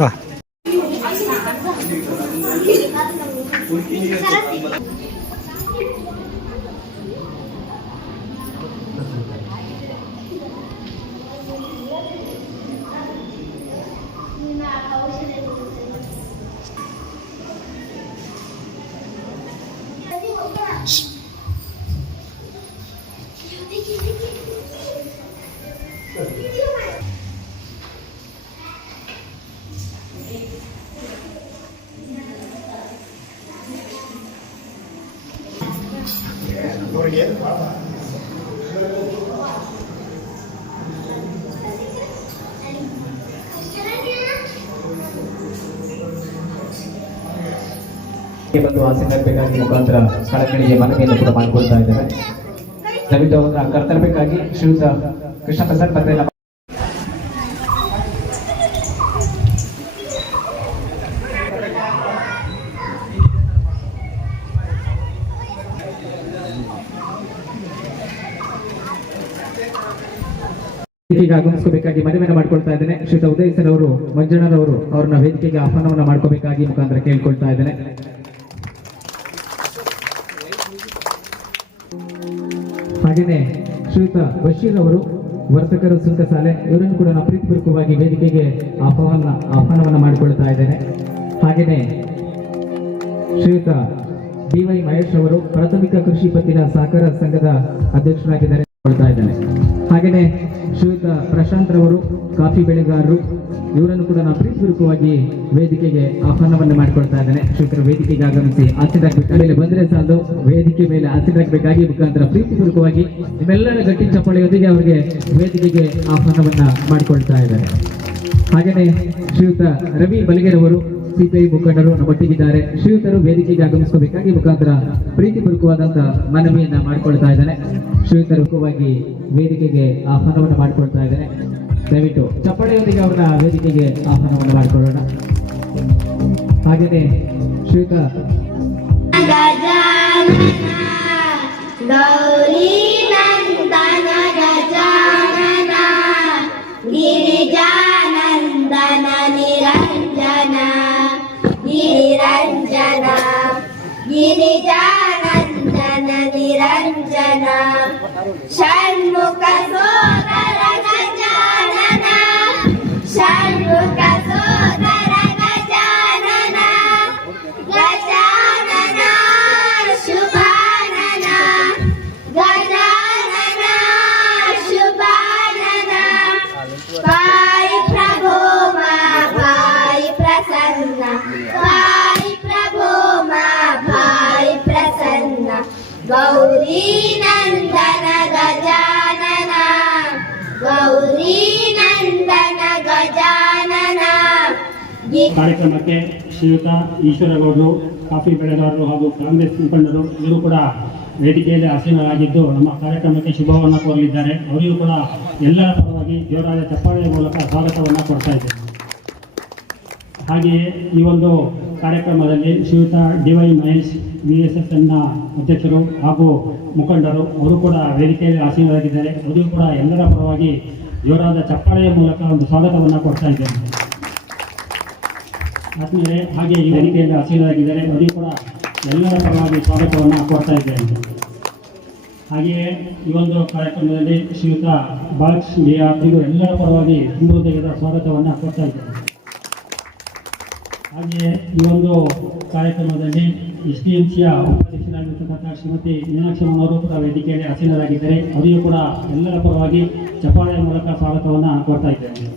ವಾ ಬಂದು ಆಸೀನಬೇಕಾಗಿ ಮುಖಾಂತರ ಕಳಕಳಿಗೆ ಮನವಿಯನ್ನು ಕೂಡ ಮಾಡಿಕೊಡ್ತಾ ಇದ್ದೇವೆ. ದಯವಿಟ್ಟು ಅವರ ಕರ್ತವ್ಯಕ್ಕಾಗಿ ಶ್ರೀಯುತ ಕೃಷ್ಣ ಪ್ರಸಾದ್ ಮತ್ತೆ ನಮ್ಮ ವೇದಿಕೆಗೆ ಆಗಮಿಸಬೇಕಾಗಿ ಮನವಿಯನ್ನು ಮಾಡಿಕೊಳ್ತಾ ಇದ್ದೇನೆ. ಶ್ರೀಯುತ ಉದಯ್ ಸರ್ ಅವರು ಮಂಜಣ್ಣರವರು ಅವ್ರನ್ನ ವೇದಿಕೆಗೆ ಆಹ್ವಾನವನ್ನು ಮಾಡ್ಕೋಬೇಕಾಗಿ ಮುಖಾಂತರ ಕೇಳ್ಕೊಳ್ತಾ ಇದ್ದೇನೆ. ಹಾಗೆಯೇ ಶ್ರೀಯುತ ಬಶೀರ್ ಅವರು ವರ್ತಕರು ಸುಂಕಸಾಲೆ ಇವರನ್ನು ಕೂಡ ನಾವು ಪ್ರೀತಿಪೂರ್ವಕವಾಗಿ ವೇದಿಕೆಗೆ ಆಹ್ವಾನವನ್ನು ಮಾಡಿಕೊಳ್ತಾ ಇದ್ದೇನೆ. ಹಾಗೆಯೇ ಶ್ರೀಯುತ BY ಮಹೇಶ್ ಅವರು ಪ್ರಾಥಮಿಕ ಕೃಷಿ ಪತ್ತಿನ ಸಹಕಾರ ಸಂಘದ ಅಧ್ಯಕ್ಷರಾಗಿದ್ದಾರೆ ಕೊಡ್ತಾ ಇದ್ದೇನೆ. ಹಾಗೆಯೇ ಶ್ರೀಯುತ ಪ್ರಶಾಂತ್ ರವರು ಕಾಫಿ ಬೆಳೆಗಾರರು ಇವರನ್ನು ಕೂಡ ನಾವು ಪ್ರೀತಿಪೂರ್ವಕವಾಗಿ ವೇದಿಕೆಗೆ ಆಹ್ವಾನವನ್ನು ಮಾಡಿಕೊಳ್ತಾ ಇದ್ದೇನೆ. ಶ್ರೀಯುತರ ವೇದಿಕೆಗೆ ಆಗಮಿಸಿ ಆಸೀನರಾಗಬೇಕಾಗಿ ಬಂದರೆ ಸಾಲದು, ವೇದಿಕೆ ಮೇಲೆ ಆಸೀನರಾಗಬೇಕಾಗಿ ಮುಖಾಂತರ ಪ್ರೀತಿಪೂರ್ವಕವಾಗಿ ನಿಮ್ಮೆಲ್ಲರ ಗಟ್ಟಿ ಚಪ್ಪಾಳೆಯೊಂದಿಗೆ ಅವರಿಗೆ ವೇದಿಕೆಗೆ ಆಹ್ವಾನವನ್ನ ಮಾಡಿಕೊಳ್ತಾ ಇದ್ದಾರೆ. ಹಾಗೆಯೇ ಶ್ರೀಯುತ ರವಿ ಬಲಿಗೆರವರು CPI ಮುಖಂಡರು ನಮ್ಮೊಟ್ಟಿಗಿದ್ದಾರೆ. ಶ್ರೀಯುತರು ವೇದಿಕೆಗೆ ಆಗಮಿಸಬೇಕಾಗಿ ಮುಖಾಂತರ ಪ್ರೀತಿಪೂರ್ವಕವಾದಂತಹ ಮನವಿಯನ್ನ ಮಾಡಿಕೊಳ್ತಾ ಇದ್ದಾನೆ. ಶ್ರೀಯುತರು ವೇದಿಕೆಗೆ ಆಹ್ವಾನವನ್ನು ಮಾಡಿಕೊಳ್ತಾ ಇದ್ದೇನೆ. ದಯವಿಟ್ಟು ಚಪ್ಪಾಳೆಯೊಂದಿಗೆ ಅವರ ವೇದಿಕೆಗೆ ಆಹ್ವಾನವನ್ನು ಮಾಡಿಕೊಳ್ಳೋಣ. ಹಾಗೆಯೇ ಶ್ರೀಯುತ ಗಿರಿಜಾನಂದನ ನಿರಂಜನ ಷಣ್ಮುಖ ಸೋದರ ಗಜಾನನ ಷಣ್ಮುಖ ಸೋದರ ಗಜಾನನ ಗಜಾನನ ಶುಭಾನನ ಗಜಾನನ ಶುಭಾನನ ಪಾಯಿ ಪ್ರಭೋ ಮಾ ಪಾಯಿ ಪ್ರಸನ್ನ ಗೌರಿ ನಂದನ ಗಜಾನನ ಗೌರಿ ನಂದನ ಗಜಾನನ. ಕಾರ್ಯಕ್ರಮಕ್ಕೆ ಶ್ರೀಯುತ ಈಶ್ವರಗೌಡರು, ಕಾಫಿ ಬೆಳೆಗಾರರು ಹಾಗೂ ಕಾಂಗ್ರೆಸ್ ಮುಖಂಡರು ಇವರು ಕೂಡ ವೇದಿಕೆಯಲ್ಲಿ ಆಸೀನರಾಗಿದ್ದು ನಮ್ಮ ಕಾರ್ಯಕ್ರಮಕ್ಕೆ ಶುಭವನ್ನು ಕೋರಲಿದ್ದಾರೆ. ಅವರಿಗೂ ಕೂಡ ಎಲ್ಲರ ಪರವಾಗಿ ಜೋರಾದ ಚಪ್ಪಾಳೆಯ ಮೂಲಕ ಸ್ವಾಗತವನ್ನು ಕೊಡ್ತಾ ಇದ್ದೇವೆ. ಹಾಗೆಯೇ ಈ ಒಂದು ಕಾರ್ಯಕ್ರಮದಲ್ಲಿ ಶ್ರೀಯುತ DY ಮಹೇಶ್ VSSನ ಅಧ್ಯಕ್ಷರು ಹಾಗೂ ಮುಖಂಡರು ಅವರು ಕೂಡ ವೇದಿಕೆಯಲ್ಲಿ ಆಸೀನರಾಗಿದ್ದಾರೆ. ಅವರಿಗೂ ಕೂಡ ಎಲ್ಲರ ಪರವಾಗಿ ಜೋರಾದ ಚಪ್ಪಾಳೆಯ ಮೂಲಕ ಒಂದು ಸ್ವಾಗತವನ್ನು ಕೊಡ್ತಾ ಇದ್ದೇನೆ. ಆದ್ಮೇಲೆ ಹಾಗೆ ಈ ವೇದಿಕೆಯಲ್ಲಿ ಆಸೀನರಾಗಿದ್ದಾರೆ. ಅವರಿಗೂ ಕೂಡ ಎಲ್ಲರ ಪರವಾಗಿ ಸ್ವಾಗತವನ್ನು ಕೊಡ್ತಾ ಇದ್ದೇನೆ. ಹಾಗೆಯೇ ಈ ಒಂದು ಕಾರ್ಯಕ್ರಮದಲ್ಲಿ ಶ್ರೀಯುತ ಬಾಲಕೃಷ್ಣ ಅವರಿಗೂ ಎಲ್ಲರ ಪರವಾಗಿ ಹೃದಯದ ಸ್ವಾಗತವನ್ನು ಕೊಡ್ತಾ ಇದ್ದೇನೆ. ಹಾಗೆಯೇ ಈ ಒಂದು ಕಾರ್ಯಕ್ರಮದಲ್ಲಿ SDMCಯ ಉಪಾಧ್ಯಕ್ಷರಾಗಿರ್ತಕ್ಕಂಥ ಶ್ರೀಮತಿ ಮೀನಾಕ್ಷಮ್ಮನವರು ಕೂಡ ವೇದಿಕೆಯಲ್ಲಿ ಆಸೀನರಾಗಿದ್ದಾರೆ. ಅವರಿಗೂ ಕೂಡ ಎಲ್ಲರ ಪರವಾಗಿ ಚಪ್ಪಾಳೆಯ ಮೂಲಕ ಸ್ವಾಗತವನ್ನು ಕೊಡ್ತಾ ಇದ್ದೇವೆ.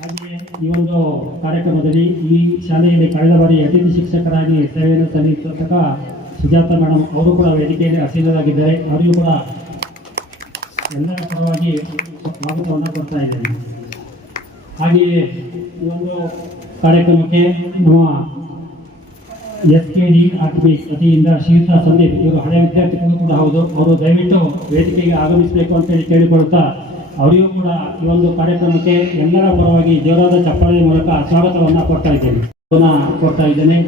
ಹಾಗೆಯೇ ಈ ಒಂದು ಕಾರ್ಯಕ್ರಮದಲ್ಲಿ ಈ ಶಾಲೆಯಲ್ಲಿ ಕಳೆದ ಬಾರಿ ಅತಿಥಿ ಶಿಕ್ಷಕರಾಗಿ ಸೇವೆಯನ್ನು ಸಲ್ಲಿಸತಕ್ಕ ಸುಜಾತ ಮೇಡಮ್ ಅವರು ಕೂಡ ವೇದಿಕೆಯಲ್ಲಿ ಆಸೀನರಾಗಿದ್ದಾರೆ. ಅವರಿಗೂ ಕೂಡ ಎಲ್ಲರ ಪರವಾಗಿ ಸ್ವಾಗತವನ್ನು ಕೊಡ್ತಾ ಇದ್ದೇನೆ. ಹಾಗೆಯೇ ಈ ಒಂದು ಕಾರ್ಯಕ್ರಮಕ್ಕೆ ನಮ್ಮ SKD ಆರ್ಟಿಮಿಕ್ಸ್ ವತಿಯಿಂದ ಶ್ರೀಯುತ ಸಂದೀಪ್ ಇವರು ಹಳೆಯ ವಿದ್ಯಾರ್ಥಿಗಳು ಕೂಡ ಹೌದು. ಅವರು ದಯವಿಟ್ಟು ವೇದಿಕೆಗೆ ಆಗಮಿಸಬೇಕು ಅಂತೇಳಿ ಕೇಳಿಕೊಳ್ಳುತ್ತಾ ಅವರಿಗೂ ಕೂಡ ಈ ಒಂದು ಕಾರ್ಯಕ್ರಮಕ್ಕೆ ಎಲ್ಲರ ಪರವಾಗಿ ಜೋರಾದ ಚಪ್ಪಾಳೆಯ ಮೂಲಕ ಸ್ವಾಗತವನ್ನು ಕೊಡ್ತಾ ಇದ್ದೇನೆ.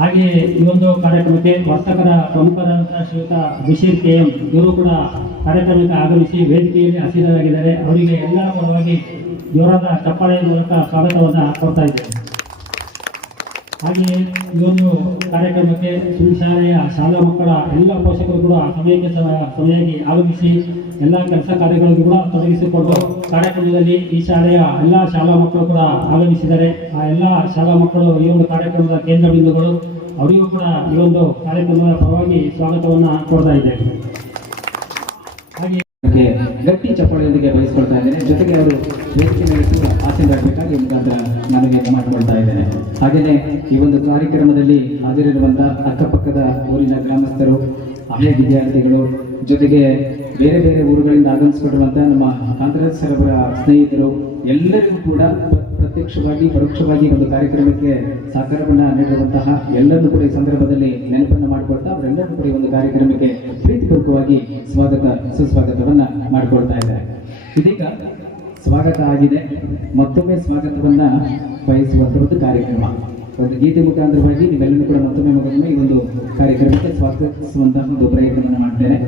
ಹಾಗೆಯೇ ಈ ಒಂದು ಕಾರ್ಯಕ್ರಮಕ್ಕೆ ವರ್ತಕರ ಪ್ರಮುಖರಾದಂತಹ ಶ್ರೀಯುತ ಬಶೀರ್ KM ಇವರು ಕೂಡ ಕಾರ್ಯಕ್ರಮಕ್ಕೆ ಆಗಮಿಸಿ ವೇದಿಕೆಯಲ್ಲಿ ಆಸೀನರಾಗಿದ್ದಾರೆ. ಅವರಿಗೆ ಎಲ್ಲರ ಪರವಾಗಿ ಜೋರಾದ ಚಪ್ಪಾಳೆಯ ಮೂಲಕ ಸ್ವಾಗತವನ್ನು ಕೊಡ್ತಾ ಇದ್ದೇವೆ. ಹಾಗೆಯೇ ಈ ಒಂದು ಕಾರ್ಯಕ್ರಮಕ್ಕೆ ಶಾಲೆಯ ಶಾಲಾ ಮಕ್ಕಳ ಎಲ್ಲ ಪೋಷಕರು ಕೂಡ ಸಮಯಕ್ಕೆ ಆಗಮಿಸಿ ಎಲ್ಲ ಕೆಲಸ ಕಾರ್ಯಗಳನ್ನು ಕೂಡ ತೊಡಗಿಸಿಕೊಂಡು ಕಾರ್ಯಕ್ರಮದಲ್ಲಿ ಈ ಶಾಲೆಯ ಎಲ್ಲ ಶಾಲಾ ಮಕ್ಕಳು ಕೂಡ ಆಗಮಿಸಿದ್ದಾರೆ. ಆ ಎಲ್ಲ ಶಾಲಾ ಮಕ್ಕಳು ಈ ಒಂದು ಕಾರ್ಯಕ್ರಮದ ಕೇಂದ್ರ ಬಿಂದುಗಳು, ಅವರಿಗೂ ಕೂಡ ಈ ಒಂದು ಕಾರ್ಯಕ್ರಮದ ಪರವಾಗಿ ಸ್ವಾಗತವನ್ನು ಕೊಡ್ತಾ ಇದ್ದೇವೆ. ಹಾಗೆ ಗಟ್ಟಿ ಚಪ್ಪಾಳೆಯೊಂದಿಗೆ ಬಯಸ್ಕೊಳ್ತಾ ಇದ್ದೇನೆ. ಜೊತೆಗೆ ಅವರು ವೇದಿಕೆ ಮೇಲೆ ಕೂಡ ಆಸೀನರಾಗಬೇಕಾಗಿ ಮುಖಾಂತರ ನನಗೆ ಮಾಡಿಕೊಳ್ತಾ ಇದ್ದೇನೆ. ಹಾಗೆಯೇ ಈ ಒಂದು ಕಾರ್ಯಕ್ರಮದಲ್ಲಿ ಹಾಜರಿರುವಂತಹ ಅಕ್ಕಪಕ್ಕದ ಊರಿನ ಗ್ರಾಮಸ್ಥರು, ಹಳೆಯ ವಿದ್ಯಾರ್ಥಿಗಳು, ಜೊತೆಗೆ ಬೇರೆ ಬೇರೆ ಊರುಗಳಿಂದ ಆಗಮಿಸಿಕೊಂಡಿರುವಂತಹ ನಮ್ಮ ಕಾಂತರಾಜ್ ಸ್ನೇಹಿತರು ಎಲ್ಲರಿಗೂ ಕೂಡ ಪ್ರತ್ಯಕ್ಷವಾಗಿ ಪರೋಕ್ಷವಾಗಿ ಒಂದು ಕಾರ್ಯಕ್ರಮಕ್ಕೆ ಸಹಕಾರವನ್ನು ನೀಡಿರುವಂತಹ ಎಲ್ಲರನ್ನೂ ಕೂಡ ಈ ಸಂದರ್ಭದಲ್ಲಿ ನೆನಪನ್ನು ಮಾಡಿಕೊಳ್ತಾ ಅವರೆಲ್ಲರೂ ಕೂಡ ಈ ಒಂದು ಕಾರ್ಯಕ್ರಮಕ್ಕೆ ಪ್ರೀತಿಪೂರ್ವಕವಾಗಿ ಸುಸ್ವಾಗತವನ್ನ ಮಾಡಿಕೊಳ್ತಾ ಇದ್ದಾರೆ. ಇದೀಗ ಸ್ವಾಗತ ಆಗಿದೆ, ಮತ್ತೊಮ್ಮೆ ಸ್ವಾಗತವನ್ನ ಬಯಸುವಂತಹ ಒಂದು ಕಾರ್ಯಕ್ರಮ. ಒಂದು ಗೀತೆ ಮುಖಾಂತರವಾಗಿ ನೀವೆಲ್ಲರೂ ಕೂಡ ಮತ್ತೊಮ್ಮೆ ಈ ಒಂದು ಕಾರ್ಯಕ್ರಮಕ್ಕೆ ಸ್ವಾಗತಿಸುವಂತಹ ಒಂದು ಪ್ರಯತ್ನವನ್ನು ಮಾಡ್ತೇನೆ.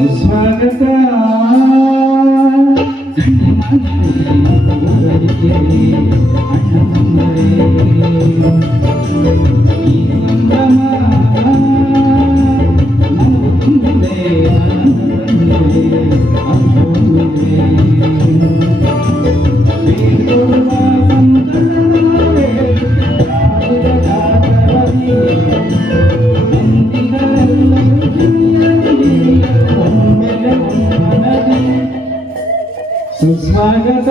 ಸುಸ್ವಾಗತ ಸುಸ್ವಾಗತ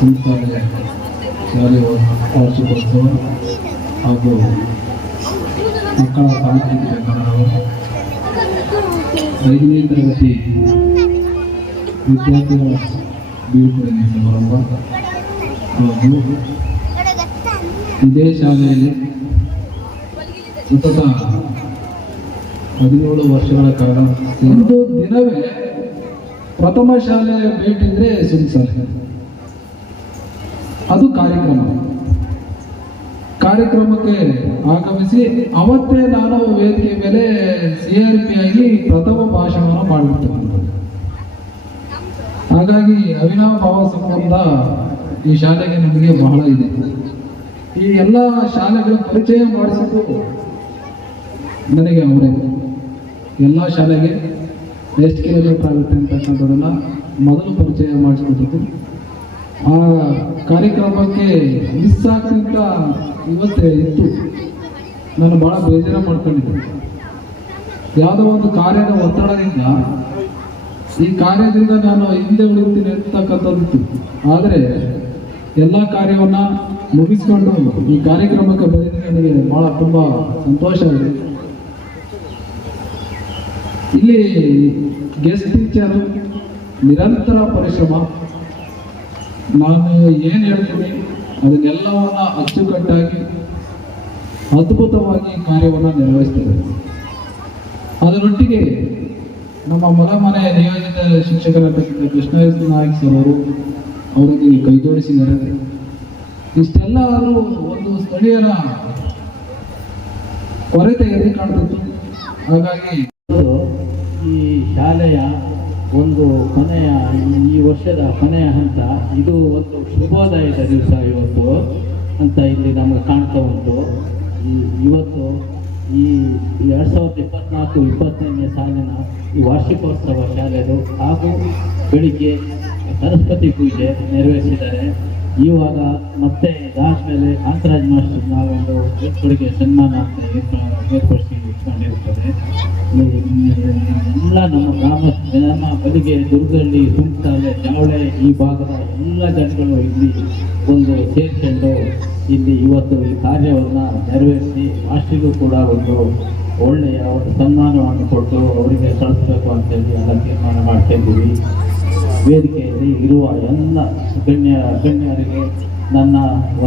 ಸಂಸ್ಥಾನ ಶಾಲೆಯ ವಾರ್ಷಿಕೋತ್ಸವ ಹಾಗೂ ಮಕ್ಕಳ ಸಾಂಸ್ಕೃತಿಕ ಕಾರ್ಯಕ್ರಮ 5ನೇ ತರಗತಿ ವಿದ್ಯಾರ್ಥಿಗಳ ಬೀಳ್ಕೊಡುಗೆ ಸಮಾರಂಭ ಹಾಗೂ ಇದೇ ಶಾಲೆಯಲ್ಲಿ ಸತತ 17 ವರ್ಷಗಳ ಕಾಲ ಒಂದು ದಿನವೇ ಪ್ರಥಮ ಶಾಲೆ ಭೇಟಿ ಅಂದರೆ ಸುಂಕಸಾಲೆ. ಅದು ಕಾರ್ಯಕ್ರಮಕ್ಕೆ ಆಗಮಿಸಿ ಅವತ್ತೇ ನಾನು ವೇದಿಕೆ ಮೇಲೆ CRP ಆಗಿ ಪ್ರಥಮ ಭಾಷಣವನ್ನು ಮಾಡಿಬಿಡ್ತೇನೆ. ಹಾಗಾಗಿ ಅವಿನಾಭಾವ ಸಂಬಂಧ ಈ ಶಾಲೆಗೆ ನಮಗೆ ಬಹಳ ಇದೆ. ಈ ಎಲ್ಲ ಶಾಲೆಗಳ ಪರಿಚಯ ಮಾಡಿಸಿದ್ದು ನನಗೆ ಅವರೇ. ಎಲ್ಲ ಶಾಲೆಗೆ ಎಷ್ಟು ಕಿಲೋಮೀಟರ್ ಆಗುತ್ತೆ ಅಂತಕ್ಕಂಥದ್ದನ್ನ ಮೊದಲು ಪರಿಚಯ ಮಾಡಿಸ್ಕೊಟ್ಟಿದ್ದು. ಆ ಕಾರ್ಯಕ್ರಮಕ್ಕೆ ಮಿಸ್ ಆಗ್ತಿಂತ ಇವತ್ತೇ ಇತ್ತು. ನಾನು ಭಾಳ ಬೇಜಾರ ಮಾಡ್ಕೊಂಡಿದ್ದೆ. ಯಾವುದೋ ಒಂದು ಕಾರ್ಯದ ಒತ್ತಡದಿಂದ ಈ ಕಾರ್ಯದಿಂದ ನಾನು ಹಿಂದೆ ಉಳಿತೀನಿ ಅಂತಕ್ಕಂಥದ್ದಿತ್ತು. ಆದರೆ ಎಲ್ಲ ಕಾರ್ಯವನ್ನ ಮುಗಿಸ್ಕೊಂಡು ಈ ಕಾರ್ಯಕ್ರಮಕ್ಕೆ ಬಂದಿದ್ದು ನನಗೆ ಭಾಳ ತುಂಬ ಸಂತೋಷ ಇದೆ. ಇಲ್ಲಿ ಗೆಸ್ಟ್ ಟೀಚರು ನಿರಂತರ ಪರಿಶ್ರಮ. ನಾನು ಏನು ಹೇಳ್ತೀನಿ ಅದನ್ನೆಲ್ಲವನ್ನ ಅಚ್ಚುಕಟ್ಟಾಗಿ ಅದ್ಭುತವಾಗಿ ಕಾರ್ಯವನ್ನು ನಿರ್ವಹಿಸ್ತಾರೆ. ಅದರೊಟ್ಟಿಗೆ ನಮ್ಮ ಮನೆ ನಿಯೋಜಿತ ಶಿಕ್ಷಕರಾಗಿದ್ದ ಕೃಷ್ಣ ಎಸ್ ನಾಯಕ್ ಸರ್ ಅವರಿಗೆ ಕೈ ಜೋಡಿಸಿದ್ದಾರೆ. ಇಷ್ಟೆಲ್ಲ ಆದರೂ ಒಂದು ಸ್ಥಳೀಯರ ಕೊರತೆ ಎದ್ದು ಕಾಣ್ತಿತ್ತು. ಹಾಗಾಗಿ ಈ ಶಾಲೆಯ ಒಂದು ಈ ವರ್ಷದ ಕೊನೆಯ ಹಂತ, ಇದು ಒಂದು ಶುಭೋದಯದ ದಿವಸ ಇವತ್ತು ಅಂತ ಇಲ್ಲಿ ನಮಗೆ ಕಾಣ್ತಾ ಉಂಟು. ಇವತ್ತು ಈ 2024-25ನೇ ಸಾಲಿನ ಈ ವಾರ್ಷಿಕೋತ್ಸವ ಶಾಲೆದು ಹಾಗೂ ಬೆಳಿಗ್ಗೆ ಸರಸ್ವತಿ ಪೂಜೆ ನೆರವೇರಿಸಿದ್ದಾರೆ. ಇವಾಗ ಮತ್ತೆ ಇದಾದ್ಮೇಲೆ ಕಾಂತರಾಜ್ ಮಾಸ್ಟರ್ ನಾವೊಂದು ಏರ್ಪಡಿಗೆ ಸನ್ಮಾನ ಅಂತ ಏರ್ಪಡಿಸಿ ಇಟ್ಕೊಂಡಿರ್ತದೆ. ಎಲ್ಲ ನಮ್ಮ ಗ್ರಾಮದ ಜನ ಬಲಿಗೆ ದುರ್ಗಳ್ಳಿ, ಸುಂಕಸಾಲೆ, ಜಾವಳೆ ಈ ಭಾಗದ ಎಲ್ಲ ಜನಗಳು ಇಲ್ಲಿ ಒಂದು ಸೇರ್ಕೊಂಡು ಇಲ್ಲಿ ಇವತ್ತು ಈ ಕಾರ್ಯವನ್ನು ನೆರವೇರಿಸಿ ಮಾಸ್ಟರಿಗೂ ಕೂಡ ಒಂದು ಒಳ್ಳೆಯ ಒಂದು ಸನ್ಮಾನವನ್ನು ಕೊಟ್ಟು ಅವರಿಗೆ ಕಳಿಸ್ಬೇಕು ಅಂತೇಳಿ ಎಲ್ಲ ತೀರ್ಮಾನ ಮಾಡ್ತಿದ್ದೀವಿ. ವೇದಿಕೆಯಲ್ಲಿ ಇರುವ ಎಲ್ಲ ಗಣ್ಯರಿಗೆ ನನ್ನ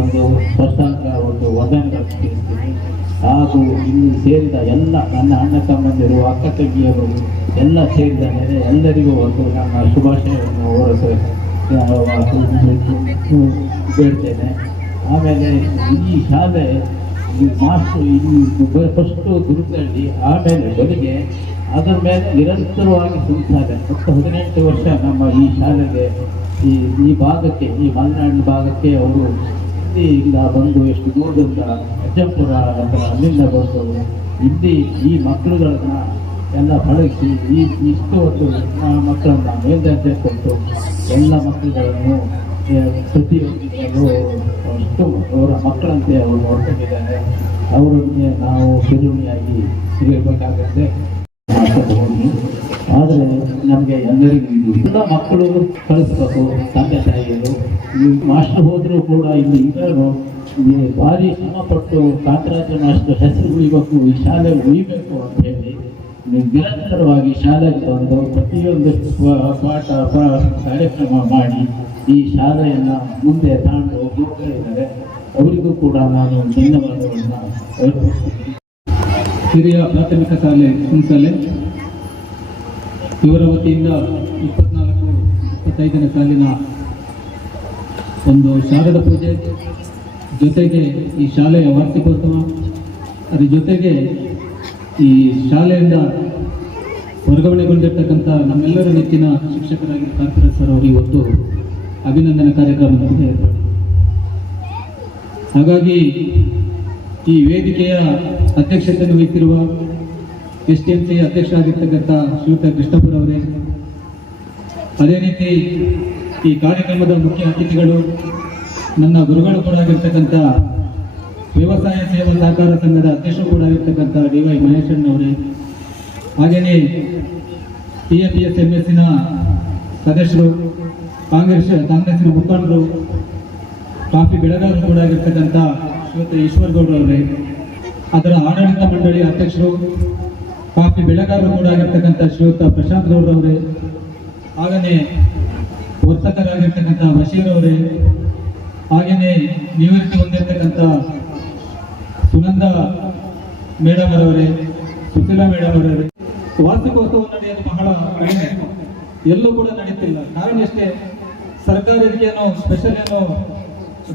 ಒಂದು ಸ್ಪಷ್ಟಾಂಕ ಒಂದು ವಂದನೆಗಳನ್ನು ತಿಳಿಸ್ತೀನಿ. ಹಾಗೂ ಇಲ್ಲಿ ಸೇರಿದ ಎಲ್ಲ ನನ್ನ ಅಣ್ಣ ತಮ್ಮಂದಿರು, ಅಕ್ಕ ತಂಗಿಯರು ಎಲ್ಲ ಸೇರಿದ ಮೇಲೆ ಎಲ್ಲರಿಗೂ ಒಂದು ನನ್ನ ಶುಭಾಶಯವನ್ನು ಬೇಡ್ತೇನೆ. ಆಮೇಲೆ ಈ ಶಾಲೆ ಮಾಸ್ಟರ್ ಇಲ್ಲಿ ಫಸ್ಟು ದುರ್ಗಳ್ಳಿ, ಆಮೇಲೆ ಬೆಳಿಗ್ಗೆ, ಅದರ ಮೇಲೆ ನಿರಂತರವಾಗಿ ಸುಂಕಸಾಲೆ. 18 ವರ್ಷ ನಮ್ಮ ಈ ಶಾಲೆಗೆ ಈ ಭಾಗಕ್ಕೆ, ಈ ಮಲೆನಾಡಿನ ಭಾಗಕ್ಕೆ ಅವರು ಇಲ್ಲಿಂದ ಬಂದು ಎಷ್ಟು ದೂರದಿಂದ ಅಜ್ಜಂಪುರ ಅಲ್ಲಿಂದ ಬಂದು ಇಲ್ಲಿ ಈ ಮಕ್ಕಳುಗಳನ್ನ ಎಲ್ಲ ಪಳಗಿಸಿ ಇಷ್ಟು ಒಂದು ಮಕ್ಕಳನ್ನ ಮೇಲ್ದರ್ಜೆ ಕೊಟ್ಟು ಎಲ್ಲ ಮಕ್ಕಳುಗಳನ್ನು ಪ್ರತಿಯೊಂದಿಗೂ ಅಷ್ಟು ಅವರ ಮಕ್ಕಳಂತೆ ಅವರು ನೋಡ್ಕೊಂಡಿದ್ದಾರೆ. ಅವರಿಗೆ ನಾವು ಚಿರುಣಿಯಾಗಿ ಸಿಗಬೇಕಾಗತ್ತೆ ಮಾಡ್ಕೊಂಡು. ಆದರೆ ನಮಗೆ ಎಲ್ಲರಿಗೂ ಇದು ಎಲ್ಲ ಮಕ್ಕಳು ಕಳಿಸ್ಬೇಕು. ತಂದೆ ತಾಯಿಯರು ಈ ಮಾಸ್ಟರ್ ಹೋದರೂ ಕೂಡ ಇಲ್ಲಿ ಇರೋರು ಭಾರಿ ಶ್ರಮಪಟ್ಟು ಕಾಂತರಾಜ ಮಾಸ್ಟರ್ ಹೆಸರು ಉಳಿಬೇಕು, ಈ ಶಾಲೆ ಉಳಿಬೇಕು ಅಂತ ಹೇಳಿ ನಿರಂತರವಾಗಿ ಶಾಲೆಗೆ ಬಂದು ಪ್ರತಿಯೊಂದು ಪಾಠ ಕಾರ್ಯಕ್ರಮ ಮಾಡಿ ಈ ಶಾಲೆಯನ್ನು ಮುಂದೆ ತಗೊಂಡು ಹೋಗ್ತಾ ಇದ್ದಾರೆ. ಅವರಿಗೂ ಕೂಡ ನಾನು ಧನ್ಯವಾದಗಳನ್ನು ಅರ್ಪಿಸ್ತೀನಿ. ಹಿರಿಯ ಪ್ರಾಥಮಿಕ ಶಾಲೆ ಸುಂಕಸಾಲೆ ಇವರ ವತಿಯಿಂದ 24-25ನೇ ಸಾಲಿನ ಒಂದು ಶಾರದಾ ಪೂಜೆ ಜೊತೆಗೆ ಈ ಶಾಲೆಯ ವಾರ್ಷಿಕೋತ್ಸವ, ಅದರ ಜೊತೆಗೆ ಈ ಶಾಲೆಯಿಂದ ವರ್ಗಾವಣೆಗೊಂಡಿರ್ತಕ್ಕಂಥ ನಮ್ಮೆಲ್ಲರ ನೆಚ್ಚಿನ ಶಿಕ್ಷಕರಾಗಿ ಕಾಂತರಾಜ್ ಸರ್ ಅವರು ಇವತ್ತು ಅಭಿನಂದನಾ ಕಾರ್ಯಕ್ರಮವನ್ನು ಏರ್ಪಡಿಸಿದ್ದಾರೆ. ಹಾಗಾಗಿ ಈ ವೇದಿಕೆಯ ಅಧ್ಯಕ್ಷತೆಯನ್ನು ವಹಿಸಿರುವ STMC ಅಧ್ಯಕ್ಷರಾಗಿರ್ತಕ್ಕಂಥ ಶ್ರೀಯುತ ಕೃಷ್ಣಪುರ ಅವರೇ, ಅದೇ ರೀತಿ ಈ ಕಾರ್ಯಕ್ರಮದ ಮುಖ್ಯ ಅತಿಥಿಗಳು ನನ್ನ ಗುರುಗಳು ಕೂಡ ಆಗಿರ್ತಕ್ಕಂಥ ವ್ಯವಸಾಯ ಸೇವಾ ಸಹಕಾರ ಸಂಘದ ಅಧ್ಯಕ್ಷರು ಕೂಡ ಆಗಿರ್ತಕ್ಕಂಥ DY ಮಹೇಶಣ್ಣವರೇ, ಹಾಗೆಯೇ TAPS-MSನ ಸದಸ್ಯರು, ಕಾಂಗ್ರೆಸ್ಸಿನ ಮುಖಂಡರು, ಕಾಫಿ ಬೆಳೆಗಾರರು ಕೂಡ ಆಗಿರ್ತಕ್ಕಂಥ ಶ್ರೀಯುತ ಈಶ್ವರಗೌಡರವರೇ, ಅದರ ಆಡಳಿತ ಮಂಡಳಿ ಅಧ್ಯಕ್ಷರು, ಕಾಫಿ ಬೆಳೆಗಾರರು ಕೂಡ ಆಗಿರ್ತಕ್ಕಂಥ ಶ್ರೀಯುತ ಪ್ರಶಾಂತ್ ಗೌಡ್ರವರೇ, ಹಾಗೆಯೇ ವರ್ತಕರಾಗಿರ್ತಕ್ಕಂಥ ಬಶೀರ್ ಅವರೇ, ಹಾಗೆಯೇ ನಿವೃತ್ತಿ ಹೊಂದಿರತಕ್ಕಂಥ ಸುನಂದ ಮೇಡಮ್ ಅವರೇ, ಸುಶೀಲಾ ಮೇಡಮ್ ಅವರೇ. ವಾರ್ಷಿಕೋತ್ಸವ ನಡೆಯಲು ಬಹಳ ಕಡಿಮೆ, ಎಲ್ಲೂ ಕೂಡ ನಡೀತಿಲ್ಲ. ಕಾರಣ ಇಷ್ಟೇ, ಸರ್ಕಾರ ಇದಕ್ಕೇನೋ ಸ್ಪೆಷಲ್ ಏನೋ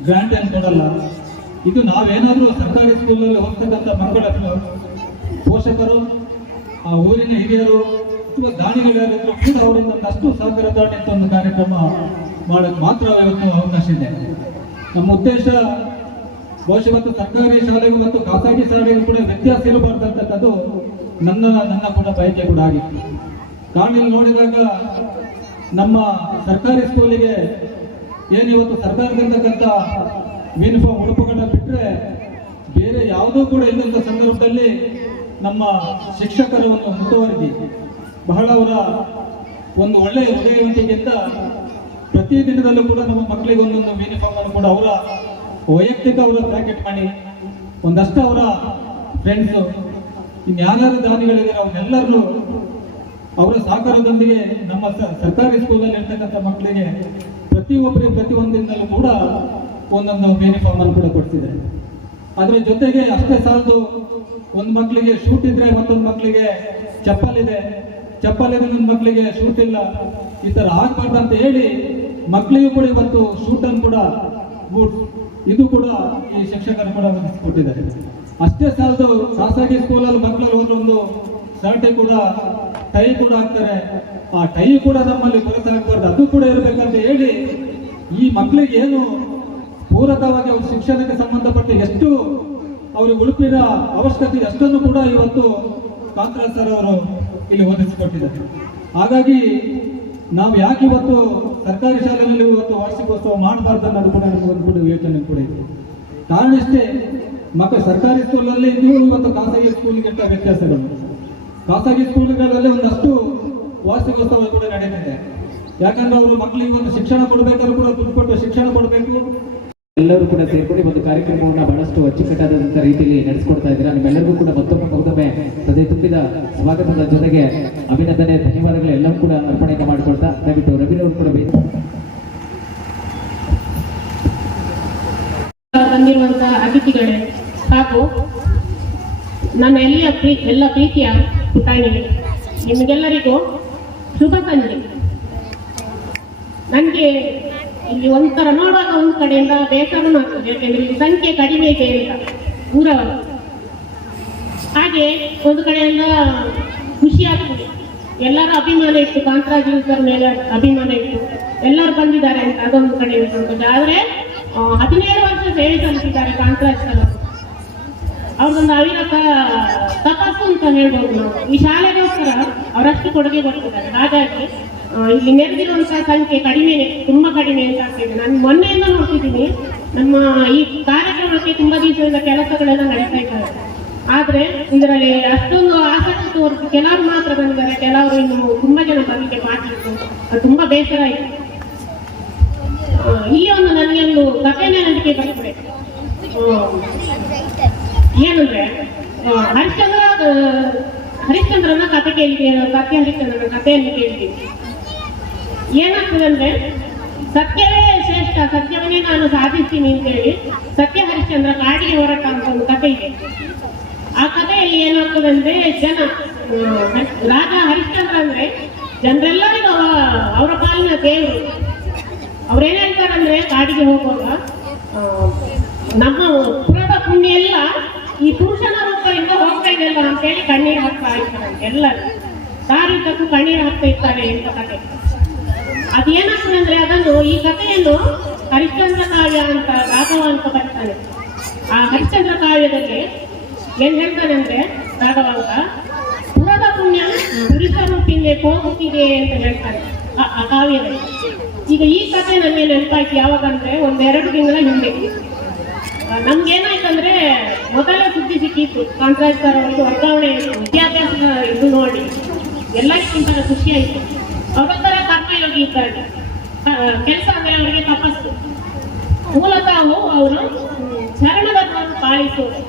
ಗ್ರಾಂಟ್ ಏನು ಕೊಡಲ್ಲ. ಇದು ನಾವೇನಾದರೂ ಸರ್ಕಾರಿ ಸ್ಕೂಲಲ್ಲಿ ಹೋಗ್ತಕ್ಕಂಥ ಮಕ್ಕಳ ಪೋಷಕರು, ಆ ಊರಿನ ಹಿರಿಯರು ಅಥವಾ ದಾನಿಗಳಿದ್ರು ಕೂಡ ಅವರಿಂದ ಒಂದಷ್ಟು ಸಹಕಾರ ತಗೊಂಡು ಅಂತ ಒಂದು ಕಾರ್ಯಕ್ರಮ ಮಾಡೋಕ್ಕೆ ಮಾತ್ರ ಇವತ್ತು ಅವಕಾಶ ಇದೆ. ನಮ್ಮ ಉದ್ದೇಶ ಬಹುಶಃ ಇವತ್ತು ಸರ್ಕಾರಿ ಶಾಲೆಗೂ ಮತ್ತು ಖಾಸಗಿ ಶಾಲೆಗೂ ಕೂಡ ವ್ಯತ್ಯಾಸ ಇರಬಾರ್ದು ಅಂತಕ್ಕದ್ದು ನನ್ನ ಕೂಡ ಬಯಕೆ ಕೂಡ ಆಗಿತ್ತು. ಕಾರಣ ಇಲ್ಲಿ ನೋಡಿದಾಗ ನಮ್ಮ ಸರ್ಕಾರಿ ಸ್ಕೂಲಿಗೆ ಏನಿವತ್ತು ಸರ್ಕಾರದಿಂದಕ್ಕಂಥ ಯೂನಿಫಾರ್ಮ್ ಉಡುಪುಗಳನ್ನ ಬಿಟ್ಟರೆ ಬೇರೆ ಯಾವುದೂ ಕೂಡ ಇದ್ದಂಥ ಸಂದರ್ಭದಲ್ಲಿ ನಮ್ಮ ಶಿಕ್ಷಕರ ಒಂದು ಮುತುವರ್ಜಿ, ಬಹಳ ಅವರ ಒಂದು ಒಳ್ಳೆಯ ಹೃದಯವಂತಿಕೆಯಿಂದ ಪ್ರತಿದಿನದಲ್ಲೂ ಕೂಡ ನಮ್ಮ ಮಕ್ಕಳಿಗೆ ಒಂದೊಂದು ಯೂನಿಫಾರ್ಮ್ ಅನ್ನು ಕೂಡ ಅವರ ವೈಯಕ್ತಿಕ ಅವರ ಪ್ಯಾಕೆಟ್ ಮಾಡಿ ಒಂದಷ್ಟು ಅವರ ಫ್ರೆಂಡ್ಸು ಇನ್ಯಾರ್ಯಾರು ದಾನಿಗಳಿದ್ದಾರೆ ಅವನ್ನೆಲ್ಲರೂ ಅವರ ಸಹಕಾರದೊಂದಿಗೆ ನಮ್ಮ ಸರ್ಕಾರಿ ಸ್ಕೂಲಲ್ಲಿ ಇರ್ತಕ್ಕಂಥ ಮಕ್ಕಳಿಗೆ ಪ್ರತಿಯೊಬ್ಬರಿಗೆ ಪ್ರತಿಯೊಂದಿನಲ್ಲೂ ಕೂಡ ಒಂದೊಂದು ಯೂನಿಫಾರ್ಮ್ ಅನ್ನು ಕೂಡ ಕೊಡ್ತಿದ್ದಾರೆ. ಅದರ ಜೊತೆಗೆ ಅಷ್ಟೇ ಸಾಲದು, ಒಂದು ಮಕ್ಕಳಿಗೆ ಶೂಟ್ ಇದ್ರೆ ಮತ್ತೊಂದು ಮಕ್ಕಳಿಗೆ ಚಪ್ಪಲಿದೆ, ಒಂದು ಮಕ್ಕಳಿಗೆ ಶೂಟ್ ಇಲ್ಲ, ಈ ಥರ ಆಗ್ಬಾರ್ದು ಅಂತ ಹೇಳಿ ಮಕ್ಕಳಿಗೂ ಕೂಡ ಇವತ್ತು ಶೂಟ್ ಅನ್ನು ಕೂಡ ಬೂಟ್ಸ್ ಇದು ಕೂಡ ಈ ಶಿಕ್ಷಕರು ಕೂಡ ಒದಗಿಸಿಕೊಟ್ಟಿದ್ದಾರೆ. ಅಷ್ಟೇ ಸಾಲದು, ಖಾಸಗಿ ಸ್ಕೂಲಲ್ಲಿ ಮಕ್ಕಳಲ್ಲಿ ಒಂದು ಶರ್ಟ್ ಕೂಡ ಟೈ ಕೂಡ ಹಾಕ್ತಾರೆ, ಆ ಟೈ ಕೂಡ ನಮ್ಮಲ್ಲಿ ಕೊರತೆ ಆಗ್ಬಾರ್ದು, ಅದು ಕೂಡ ಇರಬೇಕಂತ ಹೇಳಿ ಈ ಮಕ್ಕಳಿಗೆ ಏನು ಪೂರಕವಾಗಿ ಅವ್ರ ಶಿಕ್ಷಣಕ್ಕೆ ಸಂಬಂಧಪಟ್ಟ ಎಷ್ಟು ಅವ್ರಿಗೆ ಉಡುಪಿನ ಅವಶ್ಯಕತೆ ಇದೆ ಅಷ್ಟನ್ನು ಕೂಡ ಇವತ್ತು ಕಾಂತರಾಜ್ ಸರ್ ಅವರು ಇಲ್ಲಿ ಒದಗಿಸಿಕೊಟ್ಟಿದ್ದಾರೆ. ಹಾಗಾಗಿ ನಾವು ಯಾಕೆ ಇವತ್ತು ಸರ್ಕಾರಿ ಶಾಲೆಯಲ್ಲಿ ಇವತ್ತು ವಾರ್ಷಿಕೋತ್ಸವ ಮಾಡಬಾರ್ದು ಅನ್ನೋದು ಕೂಡ ನಮಗೊಂದು ಕೂಡ ಯೋಚನೆ ಕೂಡ ಇದೆ. ಕಾರಣ ಇಷ್ಟೇ, ಮಕ್ಕಳು ಸರ್ಕಾರಿ ಸ್ಕೂಲಲ್ಲಿ ಇದು ಇವತ್ತು ಖಾಸಗಿ ಸ್ಕೂಲಿಗಿಂತ ವ್ಯತ್ಯಾಸಗಳು. ಖಾಸಗಿ ಸ್ಕೂಲ್ಗಳಲ್ಲಿ ಒಂದಷ್ಟು ವಾರ್ಷಿಕೋತ್ಸವ ಕೂಡ ನಡೆಯುತ್ತಿದೆ. ಯಾಕಂದ್ರೆ ಅವರು ಮಕ್ಕಳಿಗೆ ಒಂದು ಶಿಕ್ಷಣ ಕೊಡಬೇಕಾದ್ರೂ ಕೂಡ ದುಡ್ಡು ಕೊಟ್ಟು ಶಿಕ್ಷಣ ಕೊಡಬೇಕು. ಎಲ್ಲರೂ ಕೂಡ ಸೇರ್ಕೊಂಡು ಒಂದು ಕಾರ್ಯಕ್ರಮವನ್ನು ಬಹಳಷ್ಟು ಅಚ್ಚುಕಟ್ಟಾದಂಥ ರೀತಿಯಲ್ಲಿ ನಡೆಸಿಕೊಡ್ತಾ ಇದ್ದೀರಾ. ನಿಮ್ಮೆಲ್ಲರಿಗೂ ಕೂಡ ಮತ್ತೊಮ್ಮೆ ಹೃದಯ ತುಂಬಿದ ಸ್ವಾಗತದ ಜೊತೆಗೆ ಅಭಿನಂದನೆ, ಧನ್ಯವಾದಗಳು ಎಲ್ಲರೂ ಕೂಡ ಅರ್ಪಣೆಯನ್ನು ಮಾಡಿಕೊಳ್ತಾ ದಯವಿಟ್ಟು ರವಿರವರು ಕೂಡ ಬಂದಿರುವಂತಹ ಅತಿಥಿಗಳೇ ಹಾಗೂ ನನ್ನ ಎಲ್ಲ ಪ್ರೀತಿಯ ಪುಟಾಣಿಗೆ ನಿಮಗೆಲ್ಲರಿಗೂ ಶುಭ ಸಂಜೆ. ನನಗೆ ಇಲ್ಲಿ ಒಂಥರ ನೋಡುವಾಗ ಒಂದು ಕಡೆಯಿಂದ ಬೇಸರನೂ ಆಗ್ತದೆ, ಯಾಕೆಂದ್ರೆ ಇಲ್ಲಿ ಸಂಖ್ಯೆ ಕಡಿಮೆ ಇದೆ ಅಂತ ಊರವರು. ಹಾಗೆ ಒಂದು ಕಡೆಯಿಂದ ಖುಷಿ ಆಗ್ತದೆ, ಎಲ್ಲರೂ ಅಭಿಮಾನ ಇಟ್ಟು ಕಾಂತರಾಜ್ ಸರ್ ಮೇಲೆ ಅಭಿಮಾನ ಇಟ್ಟು ಎಲ್ಲರೂ ಬಂದಿದ್ದಾರೆ ಅಂತ ಅದೊಂದು ಕಡೆಯಿಂದ ಸಂತೋಷ. ಆದರೆ 17 ವರ್ಷ ಸೇವೆ ಸಲ್ಲಿಸಿದ್ದಾರೆ ಕಾಂತರಾಜ್ ಸರ್. ಅವ್ರದೊಂದು ಅವಿರತ ತಪಸ್ಸು ಅಂತ ಹೇಳ್ಬೋದು. ನಾವು ಈ ಶಾಲೆಗೋಸ್ಕರ ಅವರಷ್ಟು ಕೊಡುಗೆ ಕೊಡ್ತಿದ್ದಾರೆ. ಹಾಗಾಗಿ ಇಲ್ಲಿ ನೆರೆದಿರುವಂತಹ ಸಂಖ್ಯೆ ಕಡಿಮೆ, ತುಂಬಾ ಕಡಿಮೆ ಅಂತ ಆಗ್ತಿದೆ. ನಾನು ಮೊನ್ನೆಯಿಂದ ನೋಡ್ತಿದ್ದೀನಿ, ನಮ್ಮ ಈ ಕಾರ್ಯಕ್ರಮಕ್ಕೆ ತುಂಬಾ ದಿವಸದಿಂದ ಕೆಲಸಗಳೆಲ್ಲ ನಡೀತಾ ಇದ್ದಾರೆ. ಆದ್ರೆ ಇದರಲ್ಲಿ ಅಷ್ಟೊಂದು ಆಸಕ್ತಿ ತೋರಿಸಿ ಕೆಲವರು ಮಾತ್ರ ಬಂದಿದ್ದಾರೆ, ಕೆಲವರು ಇನ್ನು ತುಂಬಾ ಜನ ಬರಲಿಕ್ಕೆ ಬಾಕಿ ಇತ್ತು. ಅದು ತುಂಬಾ ಬೇಸರ ಆಯಿತು. ಇಲ್ಲಿ ಒಂದು ನನಗೆ ಒಂದು ಕಥೆನೇ ನಂಬಿಕೆ ಬರ್ತದೆ. ಏನಂದ್ರೆ ಹರಿಶ್ಚಂದ್ರನ ಕಥೆ ಕೇಳಿದ್ದೀವಿ, ಹರಿಶ್ಚಂದ್ರನ ಕಥೆಯನ್ನು ಕೇಳಿದ್ದೀವಿ. ಏನಾಗ್ತದೆ ಅಂದ್ರೆ, ಸತ್ಯವೇ ಶ್ರೇಷ್ಠ, ಸತ್ಯವನ್ನೇ ನಾನು ಸಾಧಿಸ್ತೀನಿ ಅಂತೇಳಿ ಸತ್ಯ ಹರಿಶ್ಚಂದ್ರ ಕಾಡಿಗೆ ಹೊರಟ ಅಂತ ಒಂದು ಕಥೆ ಇದೆ. ಆ ಕಥೆಯಲ್ಲಿ ಏನಾಗ್ತದೆ ಅಂದ್ರೆ, ರಾಜ ಹರಿಶ್ಚಂದ್ರ ಅಂದ್ರೆ ಜನರೆಲ್ಲರಿಗೂ ಅವರ ಪಾಲಿನ ದೇವರು. ಅವ್ರೇನ್ ಹೇಳ್ತಾರಂದ್ರೆ, ಕಾಡಿಗೆ ಹೋಗುವಾಗ ನಮ್ಮ ಪುರದ ಪುಣ್ಯ ಎಲ್ಲ ಈ ಪುರುಷನ ರೂಪದಿಂದ ಹೋಗ್ತಾ ಇದೆಯಲ್ಲ ಅಂತೇಳಿ ಕಣ್ಣೀರು ಹಾಕ್ತಾ ಇರ್ತಾರೆ. ಎಲ್ಲರೂ ದಾರಿದ್ದಕ್ಕೂ ಕಣ್ಣೀರು ಹಾಕ್ತಾ ಇರ್ತಾರೆ ಅಂತ ಕಥೆ. ಅದೇನಾಗ್ತದೆ ಅಂದ್ರೆ, ಅದನ್ನು ಈ ಕಥೆಯನ್ನು ಹರಿಶ್ಚಂದ್ರ ಕಾವ್ಯ ಅಂತ ರಾಘವ ಅಂತ ಬರ್ತಾನೆ. ಆ ಹರಿಶ್ಚಂದ್ರ ಕಾವ್ಯದಲ್ಲಿ ಏನ್ ಹೇಳ್ತಾನೆ ಅಂದ್ರೆ, ರಾಘವ ಅಂತ ಪುರದ ಪುಣ್ಯ ಪುರುಷ ರೂಪಿಂದೆ ಹೋಗುತ್ತಿದೆ ಅಂತ ಹೇಳ್ತಾರೆ ಆ ಕಾವ್ಯದಲ್ಲಿ. ಈಗ ಈ ಕಥೆ ನನಗೆ ನೆನಪಾಯ್ತು ಯಾವಾಗಂದ್ರೆ, 1-2 ತಿಂಗಳ ಹಿಂದೆ ನಮ್ಗೇನಾಯ್ತಂದ್ರೆ, ಮೊದಲೇ ಸುದ್ದಿ ಸಿಕ್ಕಿತ್ತು ಕಾಂತರಾಜ್ ಸರ್ ಅವರಿಗೆ ವರ್ಗಾವಣೆ ವಿದ್ಯಾಭ್ಯಾಸ ಇದು ನೋಡಿ ಎಲ್ಲರಿಗಿಂತ ಖುಷಿ ಆಯ್ತು. ಅವರೊಂಥರ ಕರ್ಮಯೋಗಿ ಇದ್ದಾರೆ. ಕೆಲಸ ಅಂದ್ರೆ ಅವರಿಗೆ ತಪಸ್ಸು. ಮೂಲತಃ ಅವರು ಶರಣವನ್ನು ಪಾಲಿಸೋದು.